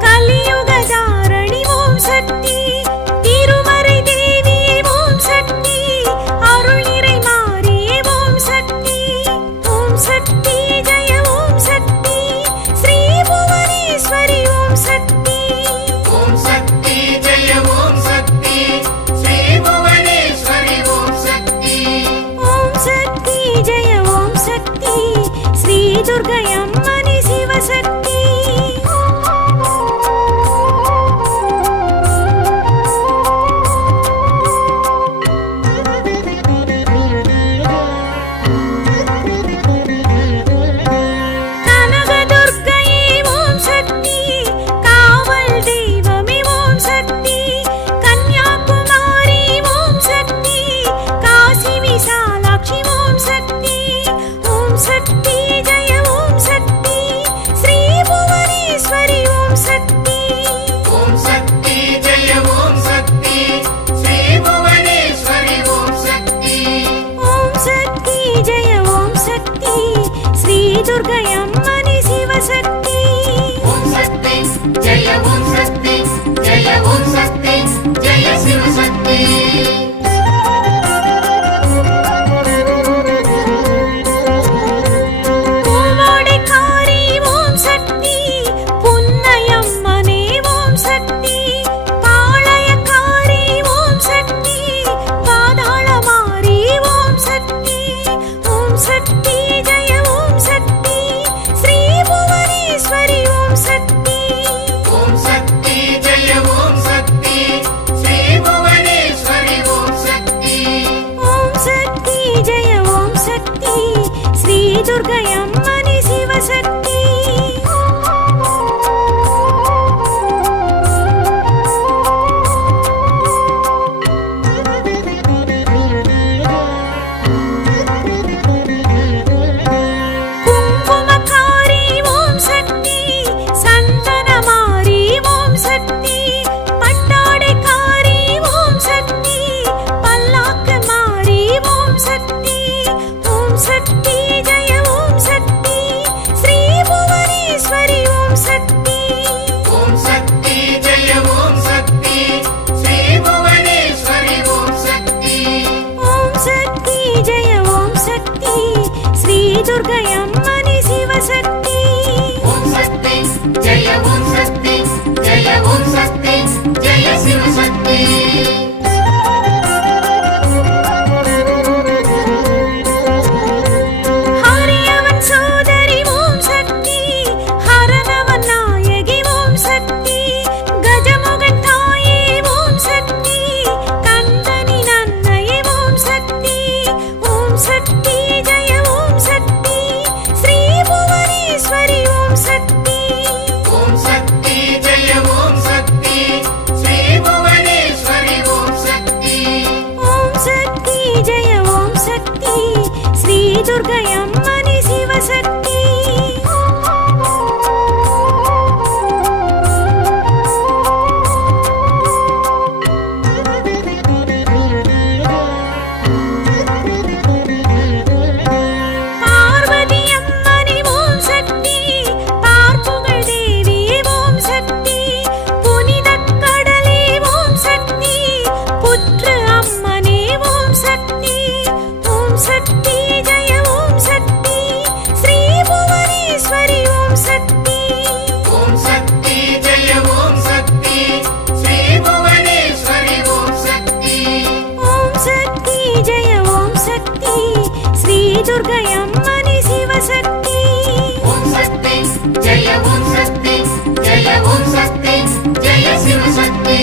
கலியுக தாரணி ஓம் சக்தி, திருமறை தேவி ஓம் சக்தி, அருள் நிறை மாறியே ஓம் சக்தி. ஓம் சக்தி ஜெய ஓம் சக்தி, ஸ்ரீ புவனேஸ்வரி ஓம் சக்தி. ஓம் சக்தி ஜெய ஓம் சக்தி ஸ்ரீ புவனேஸ்வரி ஓம் சக்தி. ஓம் சக்தி ஜெய ஓம் சக்தி, ஸ்ரீ துர்கை அம்மனி சிவசக்தி. கனகதுர்க்கையே ஓம் சக்தி, காவல் தெய்வமே ஓம் சக்தி, கன்யாகுமாரி ஓம் சக்தி, காசி விசாலாட்சி ஓம் சக்தி. ஓம் சக்தி ஜெய ஓம் சக்தி, ஸ்ரீ புவனேஸ்வரி ஓம் சக்தி. ஓம் சக்தி ஜெய ஓம் சக்தி ஸ்ரீ புவனேஸ்வரி ஓம் சக்தி. ஓம் சக்தி ஜெய ஓம் சக்தி, ஸ்ரீ துர்கை அம்மனி சிவசக்தி. ஓம் சக்தி ஜெய ஓம் சக்தி ஜெய ஓம் சக்தி ஜெய சிவசக்தி. பூவாடைக்காரி ஓம் சக்தி, புன்னையம்மனே ஓம் சக்தி, பாளையக்காரி ஓம் சக்தி, பாதாளமாரி ஓம் சக்தி. ஓம் சக்தி ஜெய ஓம் சக்தி, ஸ்ரீ புவனேஸ்வரி ஓம் சக்தி. ஓம் சக்தி ஜெய ஓம் சக்தி ஸ்ரீ புவனேஸ்வரி ஓம் சக்தி. ஓம் சக்தி ஜெய ஓம் சக்தி, ஸ்ரீ துர்கை அம்மனி சிவசக்தி. குங்குமக்காரி ஓம் சக்தி, சந்தனமாரி ஓம் சக்தி, பட்டாடைக்காரி ஓம் சக்தி, பல்லாக்கு மாரி ஓம் சக்தி. ஓம் சக்தி ஜெய ஓம் சக்தி, ஸ்ரீ புவனேஸ்வரி ஓம் சக்தி. ஓம் சக்தி ஜெய ஓம் சக்தி ஸ்ரீ புவனேஸ்வரி ஓம் சக்தி. ஓம் சக்தி ஜெய ஓம் சக்தி, ஸ்ரீ துர்கை அம்மனி சிவசக்தி. ஓம் சக்தி ஜெய ஓம் சக்தி ஜெய ஓம் சக்தி ஜெய சிவசக்தி. ஹரியவன் சோதரி ஓம் சக்தி, ஹரனவன் நாயகி ஓம் சக்தி, கஜமுகன் தாயே ஓம் சக்தி, கந்தனி நன்னையே ஓம் சக்தி. ஓம் சக்தி ஜெய ஓம் சக்தி, ஸ்ரீ புவனேஸ்வரி ஓம் சக்தி. ஓம் சக்தி ஜெய ஓம் சக்தி ஸ்ரீ புவனேஸ்வரி ஓம் சக்தி. ஓம் சக்தி ஜெய ஓம் சக்தி, ஸ்ரீ துர்கை அம்மனி சிவசக்தி. பார்வதி அம்மனி ஓம் சக்தி, பார்ப்புகழ் தேவி ஓம் சக்தி, புனிதக் கடலே ஓம் சக்தி, புற்று அம்மனே ஓம் சக்தி. ஓம் சக்தி ஜெய ஓம் சக்தி, ஸ்ரீ புவனேஸ்வரி ஓம் சக்தி. ஓம் சக்தி ஜெய ஓம் சக்தி ஸ்ரீ புவனேஸ்வரி ஓம் சக்தி. ஓம் சக்தி ஜெய ஓம் சக்தி, ஸ்ரீ துர்கை அம்மனி சிவசக்தி. ஓம் சக்தி ஜெய ஓம் சக்தி ஜெய ஓம் சக்தி ஜெய சிவசக்தி.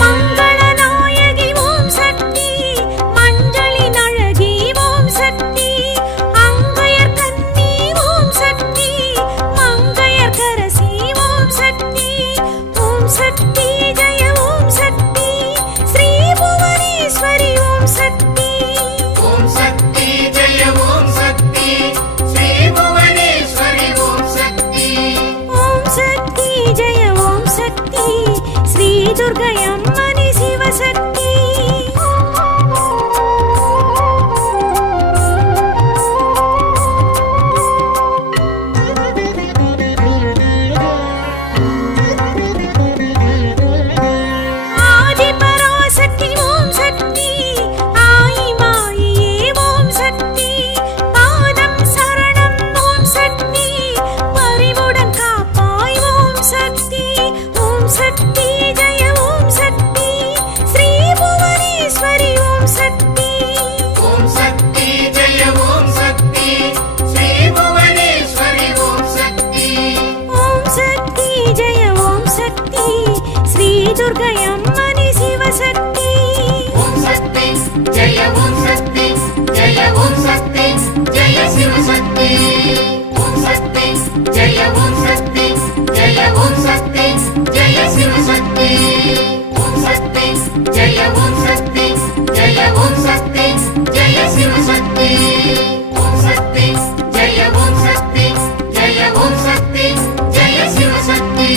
மங்களநாயகி ஓம் சக்தி, மஞ்சளின் அழகி ஓம் சக்தி, அங்கையர் கன்னி ஓம் சக்தி, மங்கையர் கரசி ஓம் சக்தி. ஓம் சக்தி ஜெய ஓம் சக்தி, துர்க்கை அம்மனி சிவசக்தி ஆதிபராசக்தி ஓம் சக்தி ஆயி மாயியே ஓம் சக்தி பாதம் சரணம் ஓம் சக்தி பரிவுடன் காப்பாய் ஓம் சக்தி ஜெய ஓம் சக்தி ஸ்ரீ புவனேஸ்வரி ஓம் சக்தி ஓம் சக்தி ஜெய ஓம் சக்தி ஸ்ரீ புவனேஸ்வரி ஓம் சக்தி ஓம் சக்தி ஜெய ஓம் சக்தி ஸ்ரீ துர்க்கை அம்மனி சிவசக்தி ஓம் சக்தி ஜெய ஓம் சக்தி ஜெய ஓம் சக்தி ஜெய சிவசக்தி ஓம் சக்தி ஜெய ஓம் சக்தி ஜெய ஓம் சக்தி ஜெய சிவசக்தி ஓம் சக்தி ஜெய ஓம் சக்தி ஜெய ஓம் சக்தி ஜெய சிவசக்தி ஓம் சக்தி ஜெய ஓம் சக்தி ஜெய ஓம் சக்தி ஜெய சிவசக்தி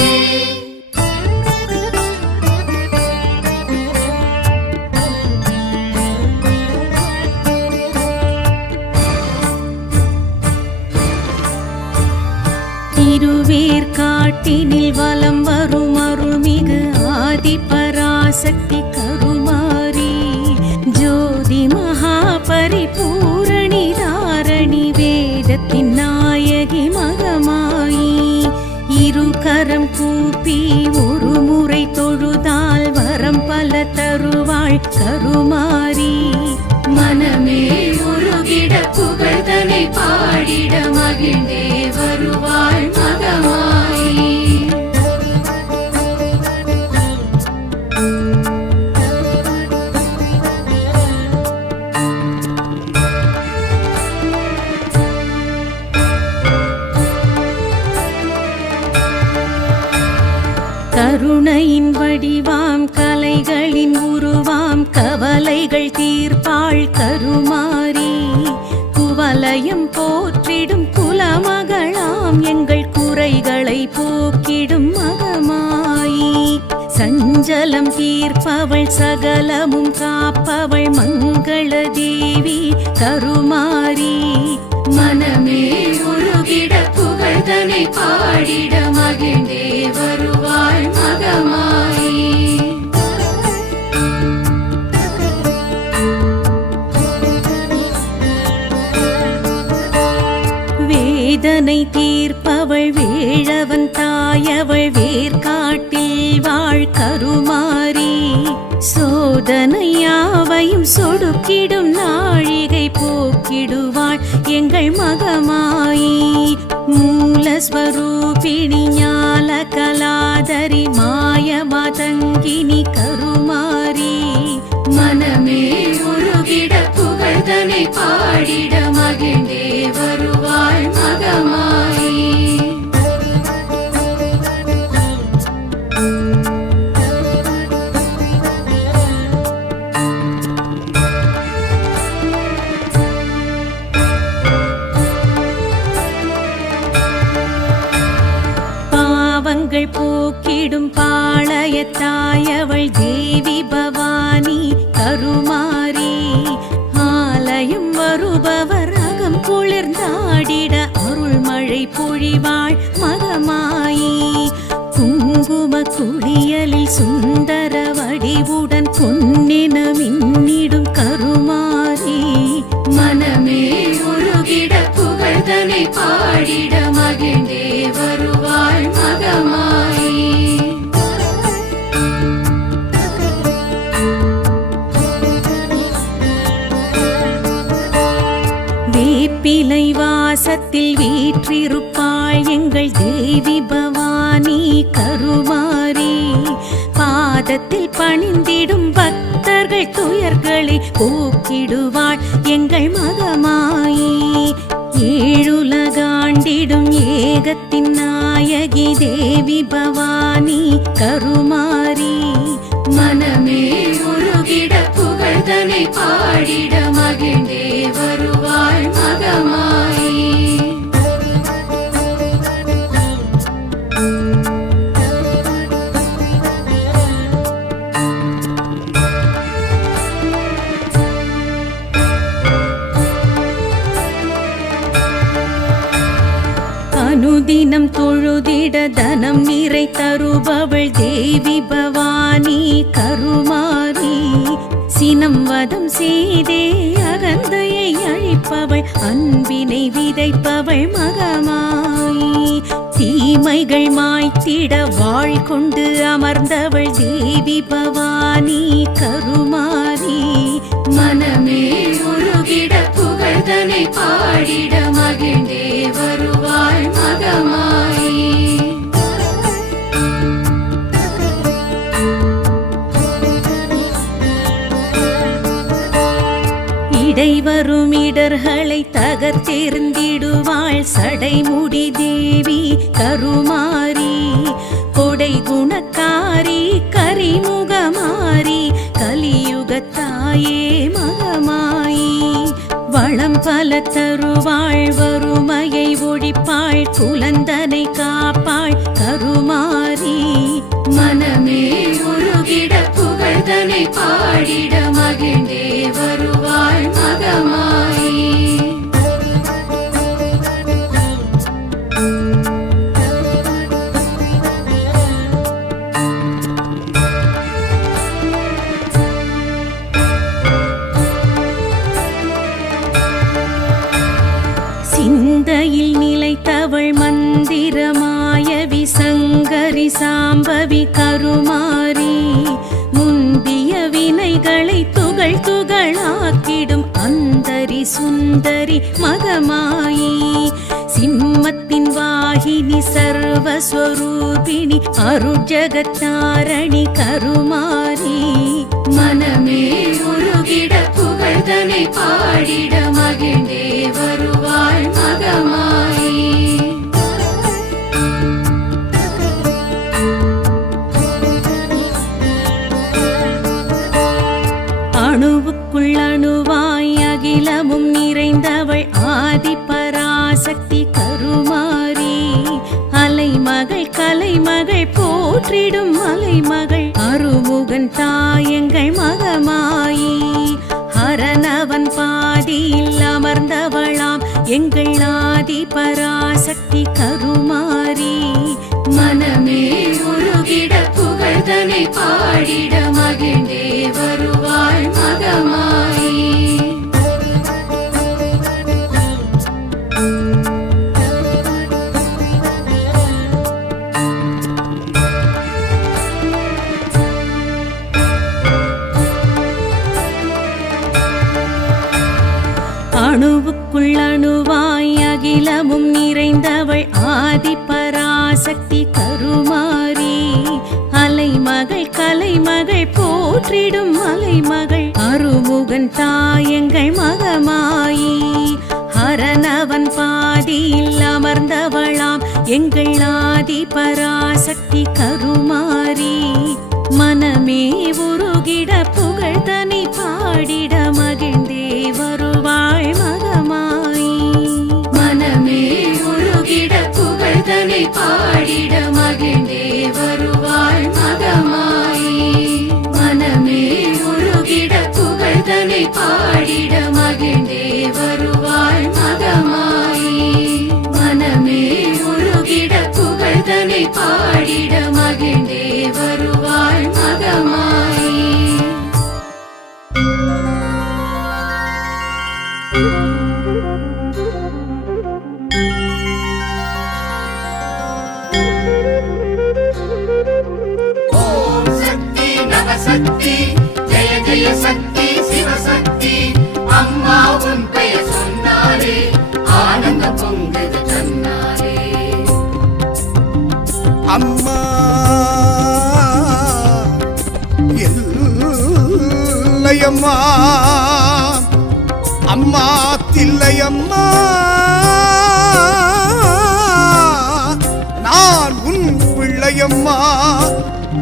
திருவேற்காட்டினில் வலம் வரும் அருள்மிகு ஆதிபராசக்தி கருமாரி ஜோதி மகாபரிபூரணி தாரணி வேதத்தின் நாயகி மகமாயி இரு கரம் கூப்பி ஒரு முறை தொழுதால் வரம் பல தருவாள் கருமாரி மனமே உருகிட புகழ்தனை பாடிட மகிழ்ந்தே வருவாள் மகமாயி கருணையின் வடிவாம் கலைகளின் உருவாம் கவலைகள் தீர்ப்பாள் கருமாரி குவலயம் போற்றிடும் குலமகளாம் எங்கள் குறைகளை போக்கிடும் மகமாயி சஞ்சலம் தீர்ப்பவள் சகலமும் காப்பவள் மங்கள தேவி கருமாரி மனமே உருகிட புகழ்தனை பாடிட மகிழ்ந்தே வருவாள் மகமாயி வேதனை தீர்ப்பவள் வேழவன் தாயவள் வேர்காட்டில் வாழ் கருமாரி சோதனையாவையும் சொடுக்கிடும் நாழிகை போக்கிடுவாள் எங்கள் மகமாயி மூலஸ்வரூபிணி ஞால கலாதரி மாய மதங்கினி கருமாரி மனமே உருகிட புகழ்தனை பாடிட மகிழ்ந்தே வருவாள் மகமாயி பாவங்கள் போக்கிடும் பாளையத்தாயவள் தேவி பவானி கருமாரி ஆலயம் வருபவர் அகம் குளிர்ந்தாடிட அருள்மழை பொழிவாள் மகமாயி குங்கும குளியலில் சுந்தர வடிவுடன் பொன்னின மின்னிடும் கருமாரி மனமே உருகிட புகழ்தனை பாடிட மகிழ்ந்தே வருவாள் மகமாயி வேப்பிலை வாசத்தில் வீற்றிருப்பாள் எங்கள் தேவி பவானி கருமாரி பாதத்தில் பணிந்திடும் பக்தர்கள் துயர்களை போக்கிடுவாள் எங்கள் மகமாயி ஏழுலகாண்டிடும் ஏகத்தின் நாயகி தேவி பவானி கருமாரி மனமே உருகிட புகழ்தனை பாடிட மகிழ்ந்தே வருவாள் மகமாயி தினம் தொழுதிட தனம் நிறை தருபவள் தேவி பவானி கருமாரி சினம் வதம் செய்தே அகந்தையை அழிப்பவள் அன்பினை விதைப்பவள் மகமாயி தீமைகள் மாய்த்திட வாழ் கொண்டு அமர்ந்தவள் தேவி பவானி கருமாரி மனமே உருகிட புகழ்தனை பாடிட மகிழ்ந்தே வருவாள் மகமாயி இடைவரும் இடர்களை தகர்த்தெறிந்திடுவாள் சடைமுடி தேவி கருமாரி கொடை குணக்காரி கரிமுகமாரி கலியுகத்தாயே மகமாயி வளம் பல தருவாள் வறுமையை ஒழிப்பாள் குலந்தனை காப்பாள் கருமாரி மனமே உருகிட புகழ்தனை பாடிட மகிழ்ந்தே வருவாள் மகமாயி சிந்தையில் நிலைத்தவள் மந்திரமாய விசங்கரி சாம்பவி கருமாரி முந்திய வினைகளை துகள் துகளாக்கிடும் அந்தரி சுந்தரி மகமாயி சிம்மத்தின் வாகினி சர்வஸ்வரூபிணி அருட்ஜகத்தாரணி கருமாரி மனமே உருகிட புகழ்தனை பாடிட மகிழ்ந்தே வருவாள் மகமாயி அணுவுக்குள் அணுவாய் அகிலமும் நிறைந்தவள் ஆதி பராசக்தி கருமாரி அலைமகள் கலைமகள் போற்றிடும் மலைமகள் அருமுகன் தாயங்கள் மகமாயி ஹரனவன் பாதியில் அமர்ந்தவளாம் எங்கள் ஆதி பராசக்தி கருமாரி மனமே உருகிட புகழ்தனை பாடிட மகிழ்ந்தே வருவாள் மகமாயி அணுவுக்குள் அணுவாய் அகிலமும் நிறைந்தவள் ஆதி பராசக்தி கருமாரி அலைமகள் கலைமகள் போற்றிடும் மலைமகள் அருமுகன் தாயங்கள் மகமாயி ஹரனவன் பாதியில் அமர்ந்தவளாம் எங்கள் ஆதி பராசக்தி கருமாரி மனமே உருகிட புகழ்தனை பாடிட மகிழ்ந்தே வருவாள் மகமாயி மனமே உருகிட புகழ்தனை பாடிட மகிழ்ந்தே வருவாள் மகமாயி மனமே உருகிட புகழ்தனை பாடிட மகிழ்ந்தே வருவாள் மகமாயி மனமே உருகிட புகழ்தனை பாடிட மகிழ்ந்தே வருவாள் மகமாயி ஓம் சக்தி நவசக்தி ஜெய ஜெய சக்தி சிவசக்தி அம்மா உன் பெயர் சொன்னாலே ஆனந்த பொங்குது தன்னாலே அம்மா இல்லையம்மா அம்மா தில்லையம்மா நான் உன் பிள்ளையம்மா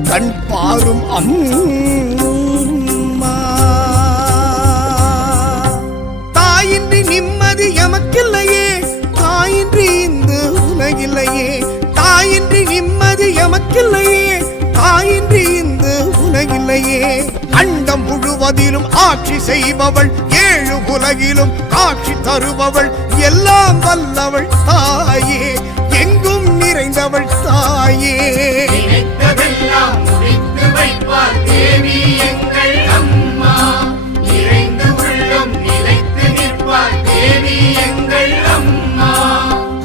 கண் பாரும் அம்மா தாயின்றி நிம்மதி எமக்கில்லையே தாயின்றி இந்த உலகில்லையே தாயின்றி நிம்மதி எமக்கில்லையே தாயின்றி இந்த உலகில்லையே அண்டம் முழுவதிலும் ஆட்சி செய்பவள் ஏழு உலகிலும் காட்சி தருபவள் எல்லாம் வல்லவள் தாயே எங்கும் நிறைந்தவள் தாயே. நினைத்ததெல்லாம் முடித்து வைப்பார் தேவி எங்கள் அம்மா. நிறைந்து உள்ளம் நிலைத்து நிற்பார் தேவி எங்கள் அம்மா.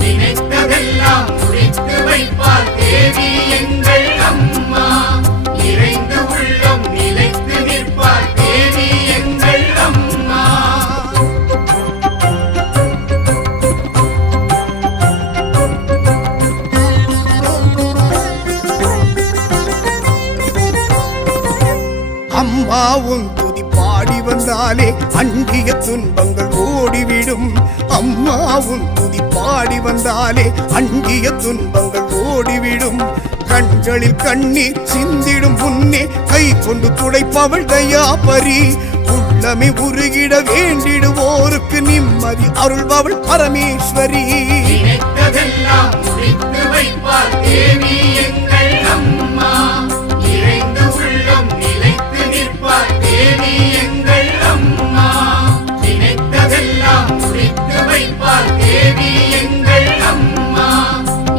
நினைத்ததெல்லாம் முடித்து வைப்பார் தேவி எங்கள் அம்மா. நிறைந்து உள்ளம் நிலைத்து நிற்பார் தேவி எங்கள் அம்மா. அம்மாவும் துதி பாடி வந்தாலே அண்டிய துன்பங்கள் ஓடிவிடும். அம்மாவும் துதி பாடி வந்தாலே அண்டிய துன்பங்கள் ஓடிவிடும். கண்களில் கண்ணீர் சிந்திடும் முன்னே கை கொண்டு துடைப்பவள் தயாபரி. உள்ளமே உருகிட வேண்டிடுவோருக்கு நிம்மதி அருள்பவள் பரமேஸ்வரி. நினைத்ததெல்லாம் முடித்து வைப்பார் தேவி எங்கள் அம்மா. நிறைந்து உள்ளம் நிலைத்து நிற்பார் தேவி எங்கள் அம்மா. நினைத்ததெல்லாம் முடித்து வைப்பார் தேவி எங்கள் அம்மா.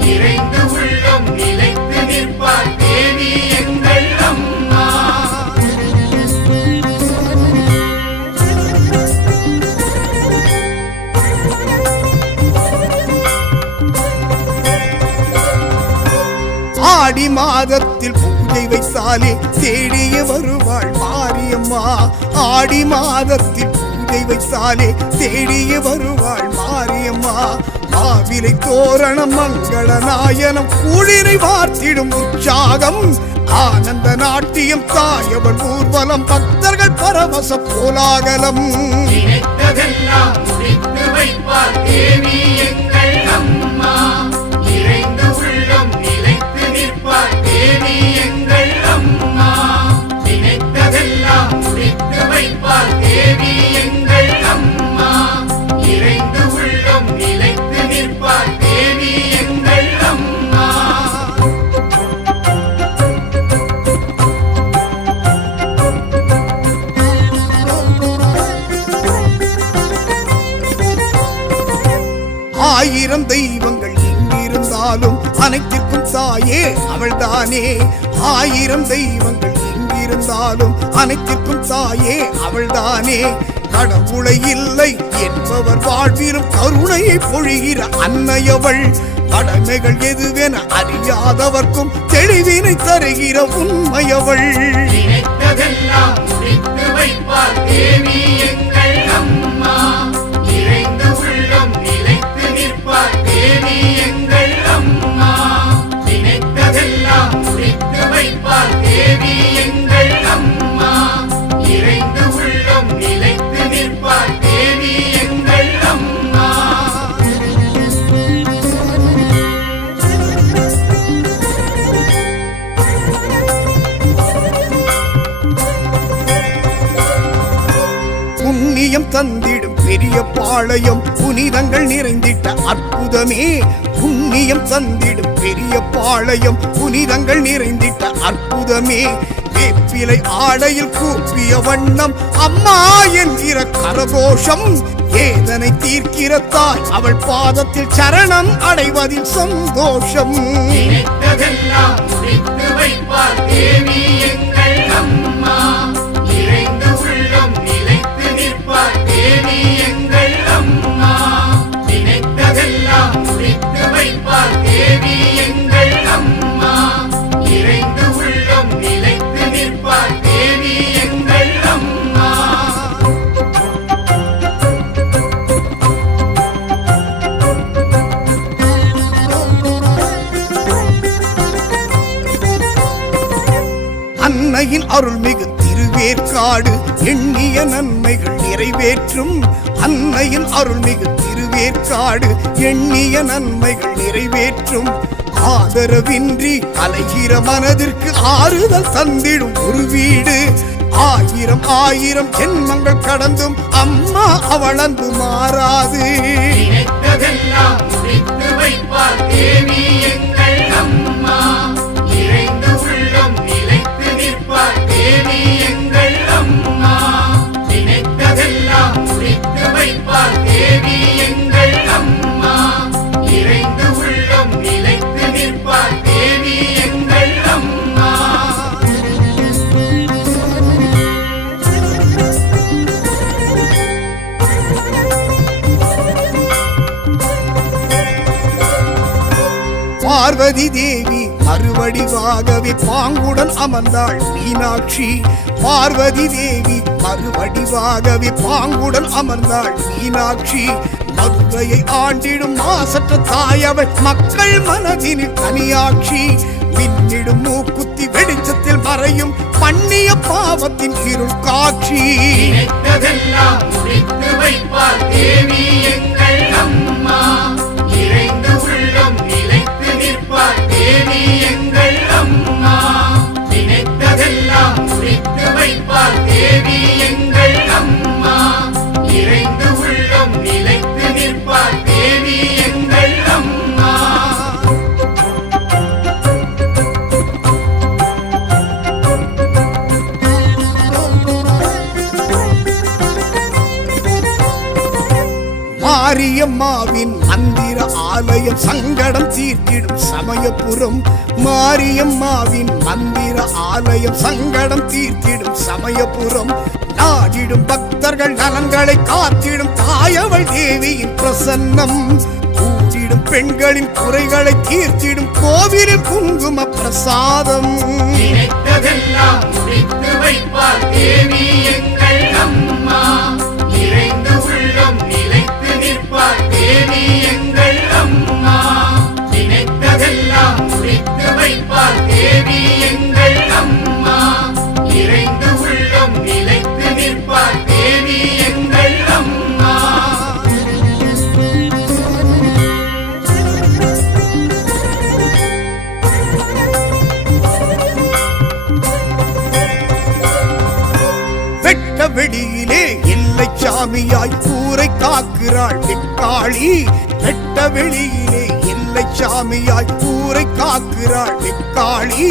நிறைந்து உள்ளம் நிலைத்து நிற்பார் தேவி எங்கள் அம்மா. ஆடி மாதத்தில் பூஜை வைத்தாலே தேடிய வருவாள் மாரியம்மா. ஆடி மாதத்தில் பூஜை வைத்தாலே தேடிய வருவாள் மாரியம்மா. மாவிலை தோரணம் மங்கள நாயனம் குளிரை வார்த்திடும் உற்சாகம். ஆனந்த நாட்டியம் தாயவள் ஊர்வலம் பக்தர்கள் பரவச கோலாகலம். நினைத்ததெல்லாம் முடித்து வைப்பார் தேவி எங்கள் அம்மா. நிறைந்து உள்ளம் நிலைத்து நிற்பார் தேவி எங்கள் அம்மா. நினைத்ததெல்லாம் முடித்து வைப்பார் தேவி எங்கள் அம்மா. நிறைந்து உள்ளம் நிலைத்து நிற்பார் தேவி எங்கள் அம்மா. ஆயிரம் தெய்வங்கள் எங்கிருந்தாலும் அனைத்திற்கும் தாயே அவள்தானே. ஆயிரம் தெய்வங்கள் எங்கிருந்தாலும் அனைத்திற்கும் தாயே அவள்தானே. கடவுளை இல்லை என்பவர் வாழ்விலும் கருணையை பொழிகிற அன்னையவள். கடமைகள் எதுவென அறியாதவர்க்கும் தெளிவினை தருகிற உண்மையவள். நினைத்ததெல்லாம் முடித்து வைப்பார் தேவி எங்கள் அம்மா. நிறைந்து உள்ளம் நிலைத்து நிற்பார் தேவி எங்கள் அம்மா. நினைத்ததெல்லாம் முடித்து வைப்பார் தேவி எங்கள் அம்மா. நிறைந்து உள்ளம் நிலைத்து நிற்பார் தேவி எங்கள் அம்மா. புண்ணியம் தந்திடும் பெரிய பாளையம் புனிதங்கள் நிறைந்திட்ட அற்புதமே. புண்ணியம் தந்திடும் பெரிய பாளையம் புனிதங்கள் நிறைந்திட்ட அற்புதமே. வேப்பிலை ஆடையில் கூப்பிய வண்ணம் அம்மா என்கிற கரகோஷம். வேதனை தீர்க்கிற தாய் அவள் பாதத்தில் சரணம் அடைவதில் சந்தோஷம். நினைத்ததெல்லாம் முடித்து வைப்பார் தேவி எங்கள் அம்மா. நிறைந்து உள்ளம் நிலைத்து நிற்பார் தேவி எங்கள் அம்மா. நினைத்ததெல்லாம் முடித்து வைப்பார் தேவி எங்கள் அம்மா. நிறைந்து உள்ளம் நிலைத்து நிற்பார் தேவி எங்கள் அம்மா. அன்னையின் அருள்மிகு திருவேற்காடு எண்ணிய நன்மைகள் நிறைவேற்றும். அன்னையின் அருள்மிகு திருவேற்காடு எண்ணிய நன்மைகள் நிறைவேற்றும். ஆதரவின்றி அலைகிற மனதிற்கு ஆறுதல் தந்திடும் ஒரு வீடு. ஆயிரம் ஆயிரம் ஜென்மங்கள் கடந்தும் அம்மா அவளந்து மாறாது. நினைத்ததெல்லாம் முடித்து வைப்பார் தேவி எங்கள் அம்மா. நிறைந்து உள்ளம் நிலைத்து நிற்பார் தேவி எங்கள் அம்மா. நினைத்ததெல்லாம் முடித்து வைப்பார் தேவி எங்கள் அம்மா. நிறைந்து உள்ளம் நிலைத்து பார்வதி தேவி மறுவடிவாகவே பாங்குடன் அமர்ந்தாள் மீனாட்சி. பார்வதி தேவி மறுவடிவாகவே பாங்குடன் அமர்ந்தாள் மீனாட்சி. மதுரையை ஆண்டிடும் மாசற்ற தாயவள் மக்கள் மனதினில் தனியாட்சி. மின்னிடும் மூக்குத்தி வெளிச்சத்தில் மறையும் பண்ணிய பாவத்தின் இருள் காட்சி. நினைத்ததெல்லாம் முடித்து வைப்பார் தேவி எங்கள் அம்மா. இறைந்து உள்ளம் நிலைத்து நிற்பார் தேவி எங்கள் அம்மா. நினைத்ததெல்லாம் முடித்து வைப்பார் தேவி எங்கள் அம்மா. இறைந்து உள்ளம் நிலைத்து நிற்பார் தேவி எங்கள் அம்மா. மாரியம்மாவின் மந்திர ஆலயம் சங்கடம் தீர்த்திடும் சமயபுரம். மாரியம்மாவின் மந்திர ஆலயம் சங்கடம் தீர்த்திடும் சமயபுரம். நாடிடும் பக்தர்கள் நலன்களை காத்திடும் தாயவள் தேவியின் பிரசன்னம். கூடிடும் பெண்களின் குறைகளை தீர்த்திடும் கோவிலின் குங்கும பிரசாதம். நினைத்ததெல்லாம் முடித்து வைப்பார் தேவி எங்கள் அம்மா. இறைந்து உள்ளம் நிலைத்து நிற்பார் தேவி எங்கள் அம்மா. நினைத்ததெல்லாம் முடித்து வைப்பார் தேவி எங்கள் அம்மா. இறைந்து உள்ளம் நிலைத்து நிற்பார் தேவி எங்கள் அம்மா. வெட்ட வெளியிலே எல்லை சாமியாய் ஊரை காக்கிறாள் வெக்காளி. வெட்ட வெளியிலே எல்லை சாமியாய் ஊரை காக்கிறாள் வெக்காளி.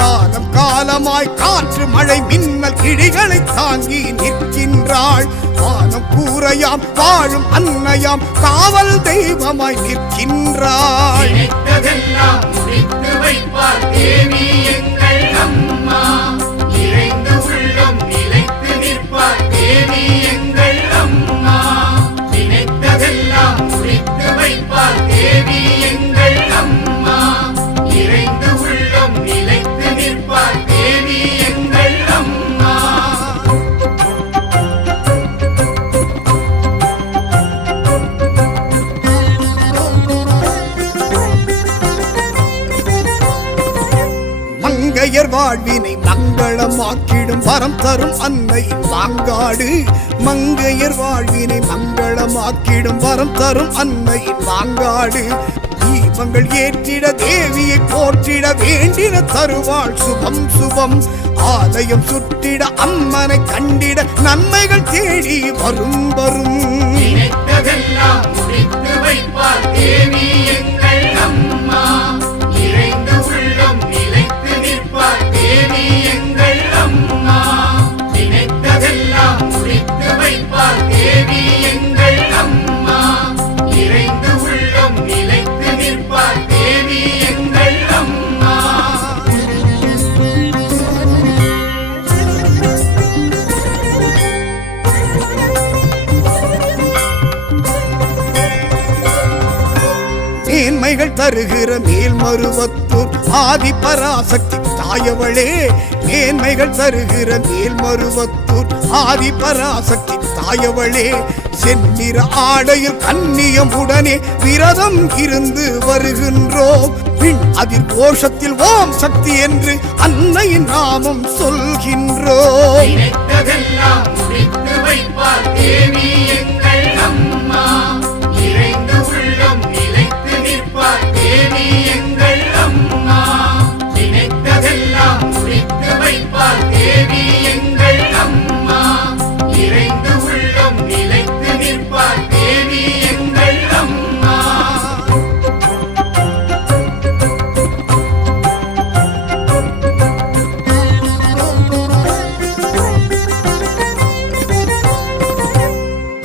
காலம் காலமாய் காற்று மழை மின்னல் கிழிகளை தாங்கி நிற்கின்றாள். வானம் கூரையாம் வாழும் அன்னையாம் காவல் தெய்வமாய் நிற்கின்றாள். நினைத்ததெல்லாம் முடித்து வைப்பார் தேவி எங்கள் அம்மா. இறைந்து உள்ளம் நிலைத்து நிற்பார் தேவி எங்கள் அம்மா. நினைத்ததெல்லாம் முடித்து வைப்பார் தேவி எங்கள் அம்மா. இறைந்து உள்ளம் நிலைத்து நிற்பார் தேவி எங்கள் அம்மா. மங்கையர் வாழ்வினை மங்களமாக்கிடும் வரம் தரும் அன்னையின் மாங்காடு. மங்கையர் வாழ்வினை மங்களமாக்கிடும் வரம் தரும் அன்னையின் மாங்காடு. தீபங்கள் ஏற்றிட தேவியை போற்றிட வேண்டிட தருவாள் சுபம் சுபம். ஆலயம் சுற்றிட அம்மனை கண்டிட நன்மைகள் தேடி வரும் வரும். நினைத்ததெல்லாம் முடித்து வைப்பார் தேவி எங்கள் அம்மா. இறைந்து உள்ளம் நிலைத்து நிற்பார் தேவி எங்கள் அம்மா. நினைத்ததெல்லாம் முடித்து வைப்பார் தேவி எங்கள் அம்மா. இறைந்து உள்ளம் நிலைத்து நிற்பார் தேவி எங்கள் அம்மா. மேன்மைகள் தருகிற மேல்மருவத்தூர் ஆதி பராசக்தி தாயவளே. மேன்மைகள் தருகிற மேல்மருவத்தூர் ஆதி பராசக்தி தாயவளே. செந்நிற ஆடையில் கன்னியமுடனே விரதம் இருந்து வருகின்றோம். பின் அதிர் கோஷத்தில் ஓம் சக்தி என்று அன்னையின் நாமம் சொல்கின்றோம். நினைத்ததெல்லாம் முடித்து வைப்பார் தேவி எங்கள் அம்மா. இறைந்து உள்ளம் நிலைத்து நிற்பார் தேவி எங்கள் அம்மா. நினைத்ததெல்லாம் முடித்து வைப்பார் தேவி எங்கள் அம்மா. இறைந்து உள்ளம் நிலைத்து நிற்பார் தேவி எங்கள் அம்மா.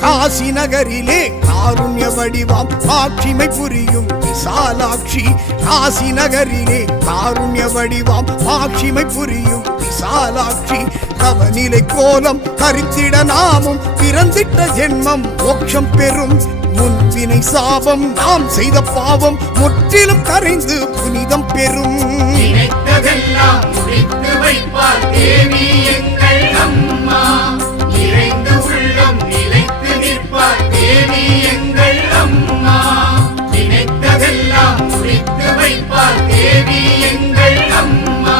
காசி நகரிலே காருண்ய வடிவாம் ஆட்சிமை புரியும் விசாலாட்சி. காசி நகரிலே காருண்ய வடிவாம் ஆட்சிமை புரியும் விசாலாட்சி. தவநிலை கோலம் கரித்திட நாமும் பிறந்திட்ட ஜென்மம் மோட்சம் பெறும். முன்பினை சாபம் நாம் செய்த பாவம் முற்றிலும் கரைந்து புனிதம் பெறும். நினைத்ததெல்லாம் முடித்து வைப்பார் தேவி எங்கள் அம்மா. நிறைந்து உள்ளம் நிலைத்து நிற்பார் தேவி எங்கள் அம்மா. நினைத்ததெல்லாம் முடித்து வைப்பார் தேவி எங்கள் அம்மா.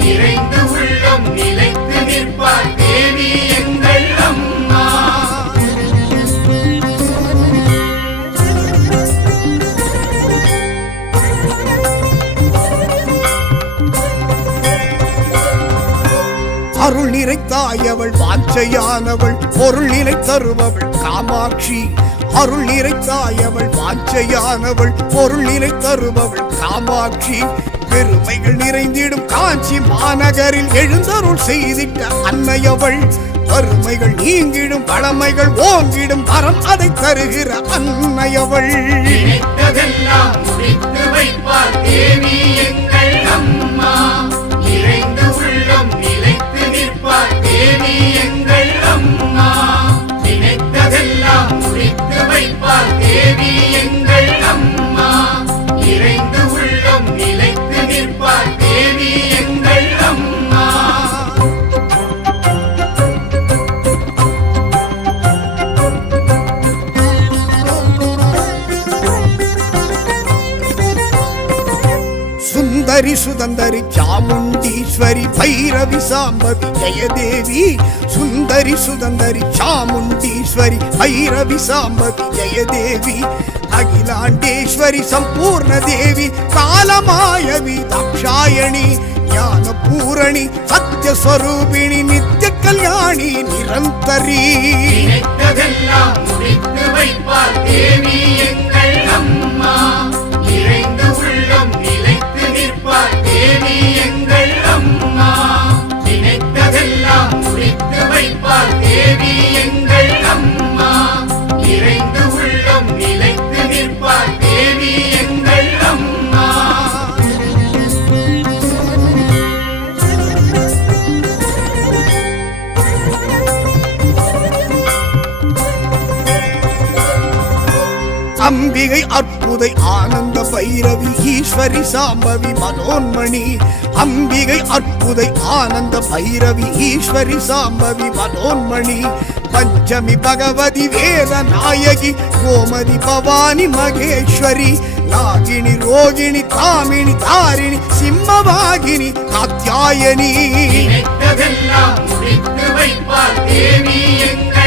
நிறைந்து உள்ளம் நிலைத்து நிற்பார் தேவி எங்கள் அம்மா. அருள் நிறைத்தாயவள் வாஞ்சையானவள் பொருள் நிலை தருபவள் காமாட்சி. அருள் நிறைத்தாயவள் வாஞ்சையானவள் பொருள் நிலை தருபவள் காமாட்சி. பெருமைகள் நிறைந்திடும் காஞ்சி மாநகரில் எழுந்தருள் செய்திட்ட அன்னையவள். வறுமைகள் நீங்கிடும் பழமைகள் ஓங்கிடும் வரம் அதை தருகிற அன்னையவள். நினைத்ததெல்லாம் முடித்து வைப்பார் தேவி எங்கள் அம்மா. நிறைந்து உள்ளம் நிலைத்து நிற்பார் தேவி எங்கள் அம்மா. நினைத்ததெல்லாம் முடித்து வைப்பார் தேவி எங்கள் அம்மா. நிறைந்து உள்ளம் நிலைத்து நிற்பார் தேவி எங்கள் அம்மா. சுந்தரி சுதந்தரி சாமுண்டீஸ்வரி பைரவி சாம்பவி ஜெயதேவி. சுந்தரி சுதந்தரி சாமுண்டீஸ்வரி பைரவி சாம்பவி ஜெயதேவி. அகிலாண்டேஸ்வரி சம்பூர்ண தேவி காலமாயவி தாக்ஷாயணி. ஞான பூரணி சத்யஸ்வரூபிணி நித்ய கல்யாணி நிரந்தரி. நினைத்ததெல்லாம் முடித்து வைப்பார் தேவி எங்கள் அம்மா. நிறைந்து உள்ளம் நிலைத்து நிற்பார் தேவி எங்கள் அம்மா. நினைத்ததெல்லாம் முடித்து வைப்பார் தேவி எங்கள் அம்மா. நிறைந்து உள்ளம் நிலைத்து நிற்பார் தேவி எங்கள் அம்மா. அம்பிகை அற்புதை ஆனந்த பைரவி ஈஸ்வரி சாம்பவி மனோன்மணி. அம்பிகை அற்புதை ஆனந்த பைரவி ஈஸ்வரி சாம்பவி மனோன்மணி. பஞ்சமி பகவதி வேத நாயகி கோமதி பவானி மகேஸ்வரி. நாகினி ரோகிணி காமினி தாரிணி சிம்மவாகினி காத்யாயனி. நினைத்ததெல்லாம் முடித்து வைப்பார் தேவி எங்கள்